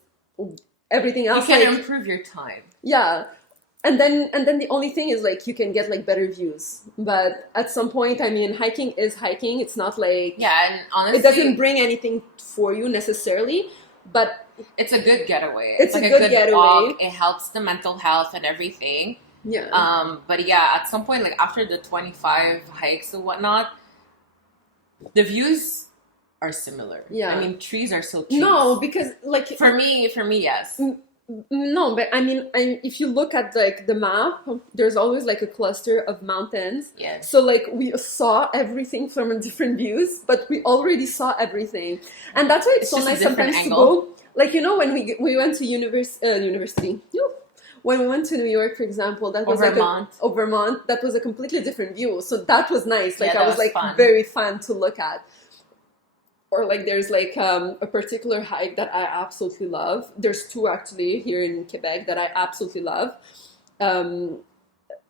everything You else can like improve your time. yeah. And then the only thing is like you can get like better views. But at some point, I mean, hiking is hiking. It's not like Yeah, and honestly, it doesn't bring anything for you necessarily, but it's a good getaway. It's like a good getaway. walk. It helps the mental health and everything. yeah. But yeah, at some point, like after the 25 hikes and whatnot, the views are similar. Yeah. I mean, trees are still trees. No, because like For me, yes. no, but I mean, if you look at like the map, there's always like a cluster of mountains. Yes. So like we saw everything from a different views, but we already saw everything, and that's why it's so just a nice different sometimes angle. to go. Like you know when we went to university. When we went to New York, for example, that was Vermont. Vermont, that was a completely different view. So that was nice. Like Yeah, I that was was like fun. very fun to look at. Or like there's like a particular hike that I absolutely love. There's two actually here in Quebec that I absolutely love. Um,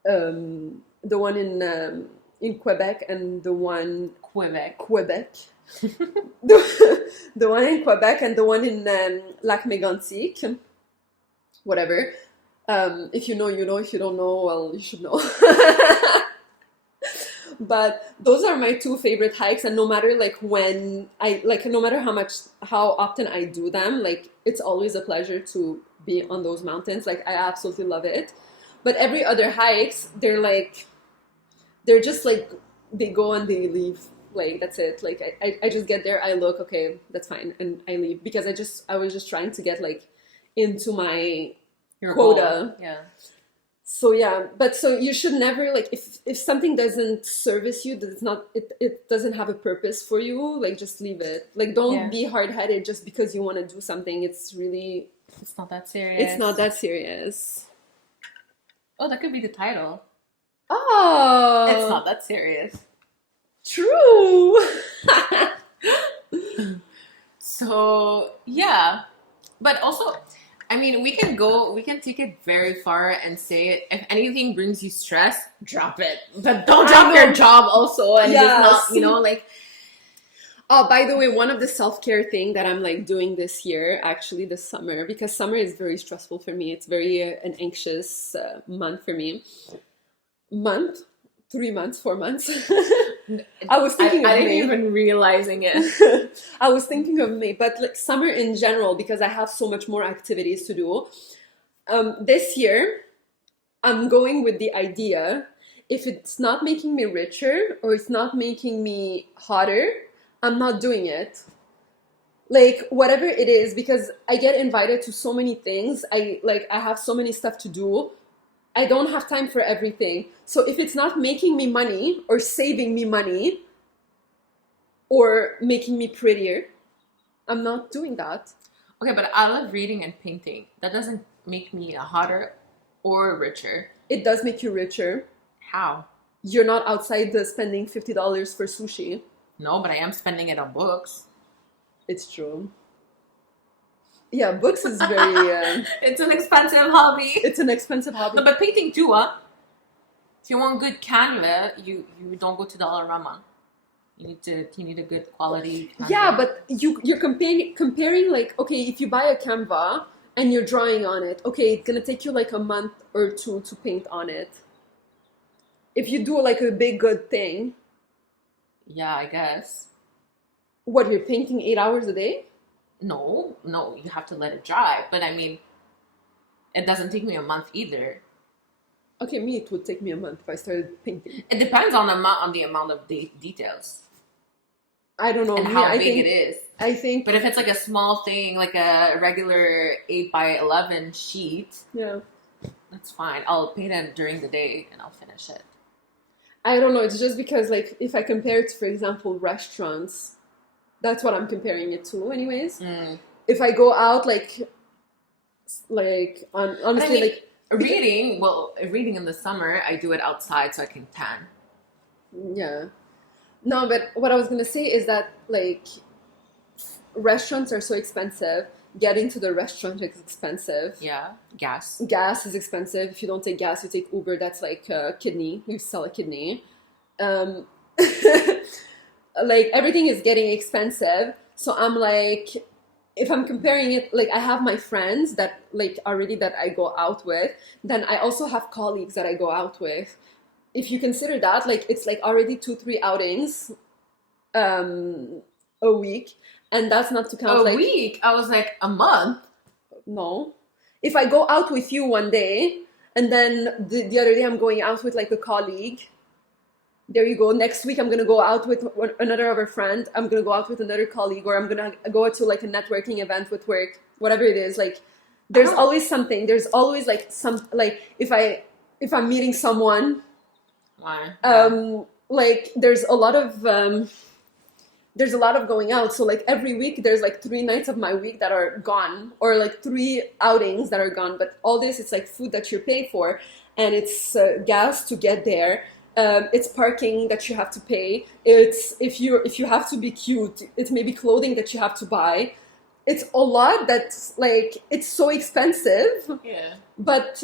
the one in Quebec and the one Quebec. the one in Quebec and the one in Lac Mégantic. Whatever. If you know, you know. If you don't know, well, you should know. But those are my two favorite hikes, and no matter like when I like, no matter how often I do them, like it's always a pleasure to be on those mountains. Like I absolutely love it. But every other hikes, they're just like they go and they leave. Like that's it. Like I just get there, I look, okay, that's fine, and I leave because I was just trying to get like into my Your quota. goal. Yeah. So yeah, but so you should never like if something doesn't service you, that it's not it doesn't have a purpose for you, like just leave it. Like don't be hard-headed just because you want to do something. It's not that serious. It's not that serious. Oh, that could be the title. Oh, It's not that serious. True. So yeah, but also, I mean, we can take it very far and say if anything brings you stress, drop it. But don't drop your job also and just not, like. Oh, by the way, one of the self-care thing that I'm like doing this year, actually this summer, because summer is very stressful for me. It's very an anxious month for me. 3 months, 4 months. I was thinking of I didn't May. even realizing it. I was thinking of May, but like summer in general, because I have so much more activities to do. This year, I'm going with the idea, if it's not making me richer or it's not making me hotter, I'm not doing it. Like whatever it is, because I get invited to so many things. I have so many stuff to do. I don't have time for everything. So if it's not making me money or saving me money or making me prettier, I'm not doing that. Okay, but I love reading and painting. That doesn't make me a hotter or richer. It does make you richer. How? You're not outside the spending $50 for sushi. No, but I am spending it on books. It's true. Yeah, books is very. It's an expensive hobby. It's an expensive hobby. No, but painting too, huh? If you want good canvas, you don't go to Dollarama. You need a good quality canvas. Yeah, but you're comparing like, okay, if you buy a Canva and you're drawing on it, okay, it's gonna take you like a month or two to paint on it. If you do like a big good thing, yeah, I guess. what, you're painting 8 hours a day? No, you have to let it dry. But I mean, it doesn't take me a month either. Okay, me, it would take me a month if I started painting. It depends on the amount of details. I don't know. And how big it is. I think. But if it's like a small thing, like a regular 8x11 sheet, Yeah. that's fine. I'll paint it during the day and I'll finish it. I don't know. It's just because, like, if I compare it to, for example, restaurants, that's what I'm comparing it to, anyways. If I go out, honestly, I mean, like reading in the summer, I do it outside so I can tan. Yeah. No, but what I was gonna say is that, like, restaurants are so expensive. Getting to the restaurant is expensive. Yeah, gas. Gas is expensive. If you don't take gas, you take Uber. That's like a kidney. You sell a kidney. Like, everything is getting expensive. So I'm like, if I'm comparing it, like, I have my friends that, like, already that I go out with. Then I also have colleagues that I go out with. If you consider that, like, it's like already 2-3 outings a week. And that's not to count, a like... A week? I was like, a month? No. If I go out with you one day, and then the other day I'm going out with, like, a colleague... There you go. Next week, I'm going to go out with another of our friend. I'm going to go out with another colleague, or I'm going to go to like a networking event with work, whatever it is. Like, there's always something. There's always like if I'm meeting someone, like there's a lot of going out. So like every week, there's like 3 nights of my week that are gone, or like 3 outings that are gone. But all this, it's like food that you're paying for, and it's gas to get there. It's parking that you have to pay. It's if you have to be cute, it's maybe clothing that you have to buy. It's a lot that's like, it's so expensive. Yeah. But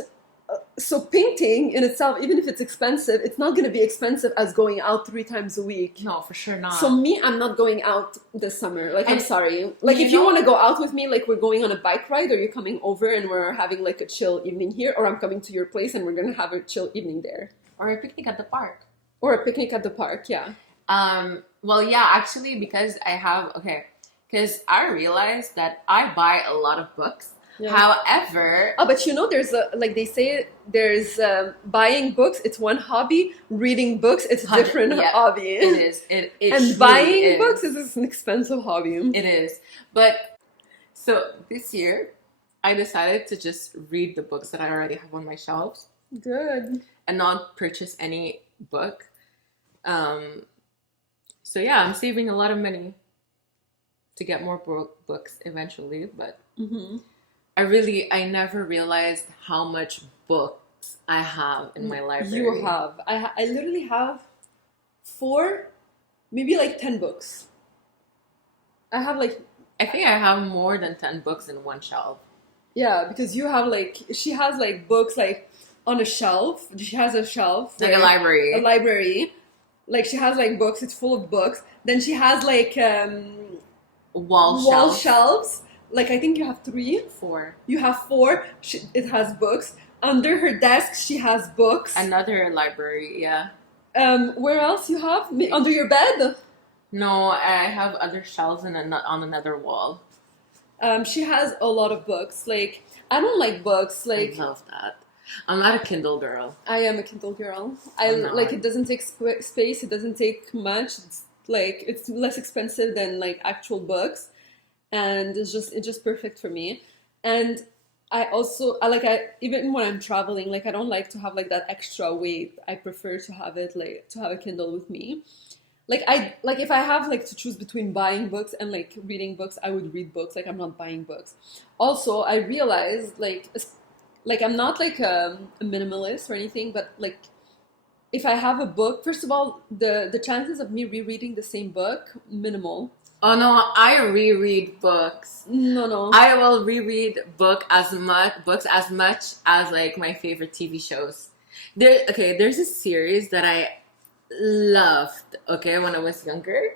so painting in itself, even if it's expensive, it's not going to be expensive as going out 3 times a week. No, for sure not. So me, I'm not going out this summer. Like, I'm sorry. Like, if you you want to go out with me, like, we're going on a bike ride, or you're coming over and we're having like a chill evening here, or I'm coming to your place and we're going to have a chill evening there. Or a picnic at the park. Or a picnic at the park, yeah. Well, yeah, actually, because I realized that I buy a lot of books. Yeah. However... Oh, but you know, there's like they say, there's buying books, it's one hobby. Reading books, it's a different hobby. It is. It and buying books is an expensive hobby. It is. But, so this year, I decided to just read the books that I already have on my shelves. Good. And not purchase any book. So yeah, I'm saving a lot of money to get more books eventually, but I never realized how much books I have in my library. You have. I literally have 4, maybe like 10 books. I think I have more than 10 books in one shelf. Yeah, because you have like, she has like books like on a shelf. She has a shelf. Like a library. A library. Like, she has like books. It's full of books. Then she has like wall shelves. Like, I think you have 3. 4. You have 4. It has books. Under her desk, she has books. Another library, yeah. Where else you have? Under your bed? No, I have other shelves on another wall. She has a lot of books. Like, I don't like books. Like, I love that. I'm not a Kindle girl. I am a Kindle girl. It doesn't take space. It doesn't take much. It's like, it's less expensive than like actual books, and it's just perfect for me. And I even when I'm traveling, like, I don't like to have like that extra weight. I prefer to have a Kindle with me. Like, if I have like to choose between buying books and like reading books, I would read books. Like, I'm not buying books. Also, I realized, like, like I'm not like a minimalist or anything, but like if I have a book, first of all, the chances of me rereading the same book minimal. Oh no, I reread books. No, no. I will reread books as much as like my favorite TV shows. There's a series that I loved, okay, when I was younger.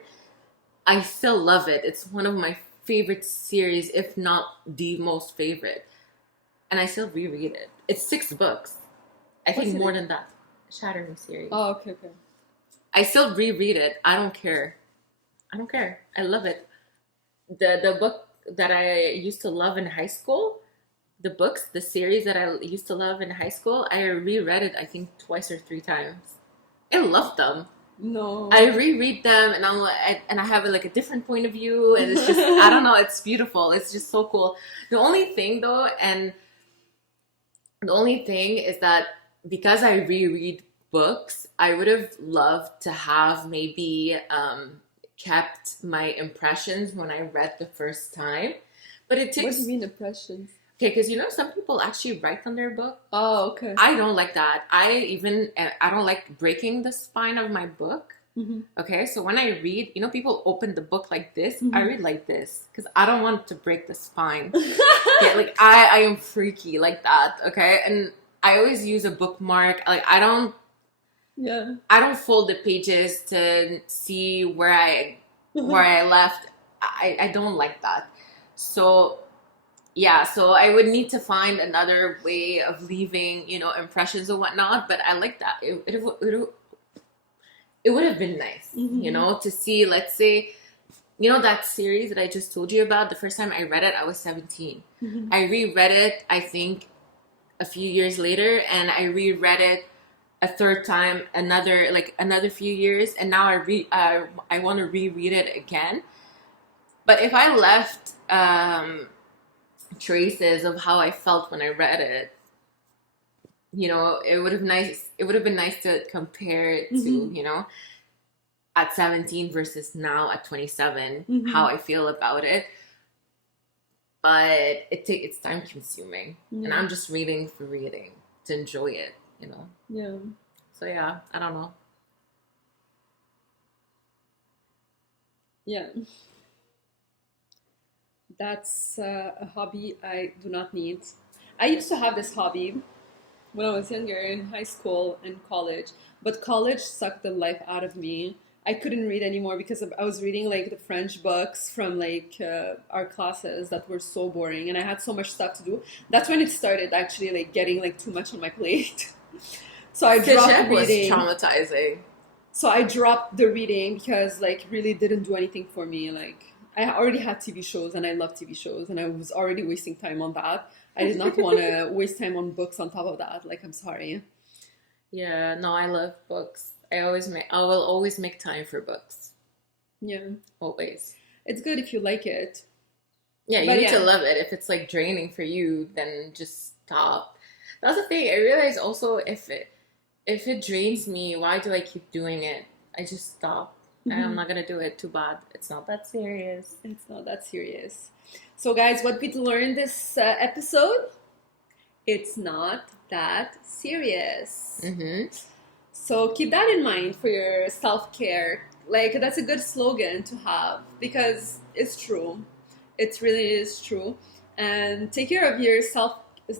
I still love it. It's one of my favorite series, if not the most favorite. And I still reread it. It's 6 books. I What's think it? more than that. Shattering series. Oh, okay, okay. I still reread it. I don't care. I don't care. I love it. The book that I used to love in high school, the series that I used to love in high school, I reread it I think twice or 3 times. I love them. No. I reread them and I have like a different point of view, and it's just I don't know, it's beautiful. It's just so cool. The only thing though, and the only thing is that because I reread books, I would have loved to have maybe kept my impressions when I read the first time. But it What do takes you mean impressions? okay, because you know some people actually write on their book. Oh, okay. I don't like that. I don't like breaking the spine of my book. Mm-hmm. Okay, so when I read, you know, people open the book like this. Mm-hmm. I read like this because I don't want to break the spine. Yeah, like I am freaky like that. Okay, and I always use a bookmark. Like Yeah. I don't fold the pages to see where I left. I don't like that. So yeah, so I would need to find another way of leaving, you know, impressions and whatnot. But I like that. It would have been nice, Mm-hmm. you know, to see, let's say, you know, that series that I just told you about. The first time I read it, I was 17. Mm-hmm. I reread it, I think, a few years later, and I reread it a third time, another few years, and now I want to reread it again. But if I left traces of how I felt when I read it, you know, it would have been nice to compare it to, Mm-hmm. you know, at 17 versus now at 27, Mm-hmm. how I feel about it. But it's time consuming, and Yeah. I'm just reading for reading to enjoy it, you know. Yeah. So yeah, I don't know. Yeah. That's a hobby I do not need. I used to have this hobby when I was younger in high school and college, but college sucked the life out of me. I couldn't read anymore because I was reading like the French books from like our classes that were so boring, and I had so much stuff to do. That's when it started actually like getting like too much on my plate. So I dropped Cégep was reading. traumatizing. So I dropped the reading because like really didn't do anything for me. Like I already had TV shows and I love TV shows and I was already wasting time on that. I did not want to waste time on books on top of that. Like I'm sorry. Yeah, no, I love books. I will always make time for books. Yeah. Always. It's good if you like it. Yeah, you But need to yeah. love it. If it's like draining for you, then just stop. That's the thing. I realize also if it drains me, why do I keep doing it? I just stop. I'm Mhm. not gonna do it. Too bad. It's not that serious. It's not that serious. So guys, what we learned this episode, it's not that serious. Mm-hmm. So keep that in mind for your self-care. Like that's a good slogan to have because it's true. It really is true. And take care of yourself,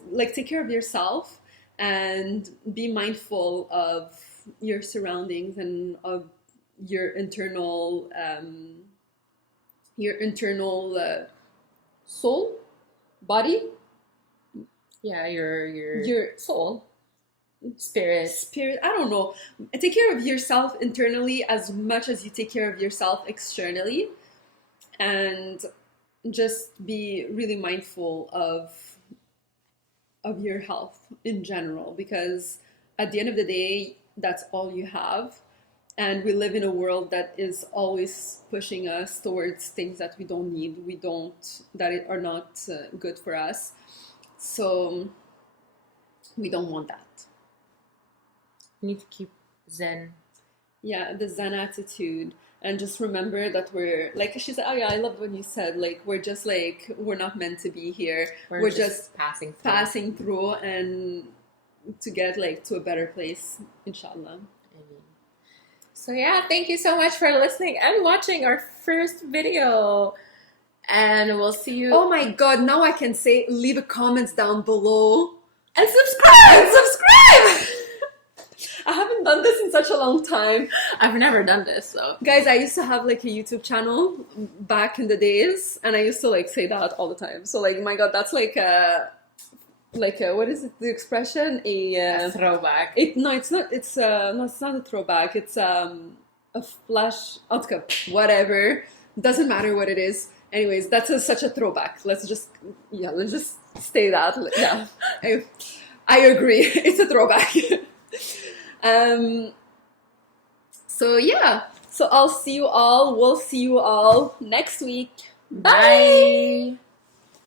like take care of yourself and be mindful of your surroundings and of your internal soul, body, Yeah, your your soul, spirit. spirit. I don't know. Take care of yourself internally as much as you take care of yourself externally, and just be really mindful of your health in general because at the end of the day that's all you have, and we live in a world that is always pushing us towards things that we don't need, that are not good for us, so we don't want that. You need to keep zen. Yeah, the Zen attitude. And just remember that we're like she said, oh yeah, I love when you said like we're just like we're not meant to be here. We're We're just just passing through. passing through and to get like to a better place, inshallah. So yeah, thank you so much for listening and watching our first video. And we'll see you. Oh my god, now I can say leave a comments down below. And subscribe! And subscribe! I haven't done this in such a long time. I've never done this, so. Guys, I used to have like a YouTube channel back in the days, and I used to like say that all the time. So like, my god, that's like a what is it? The expression? A throwback. No, it's not. It's no, it's not a throwback. It's a flash. Whatever. Doesn't matter what it is. Anyways, that's such a throwback. Let's just stay that. Yeah, I agree. It's a throwback. So yeah. So I'll see you all. We'll see you all next week. Bye. Bye.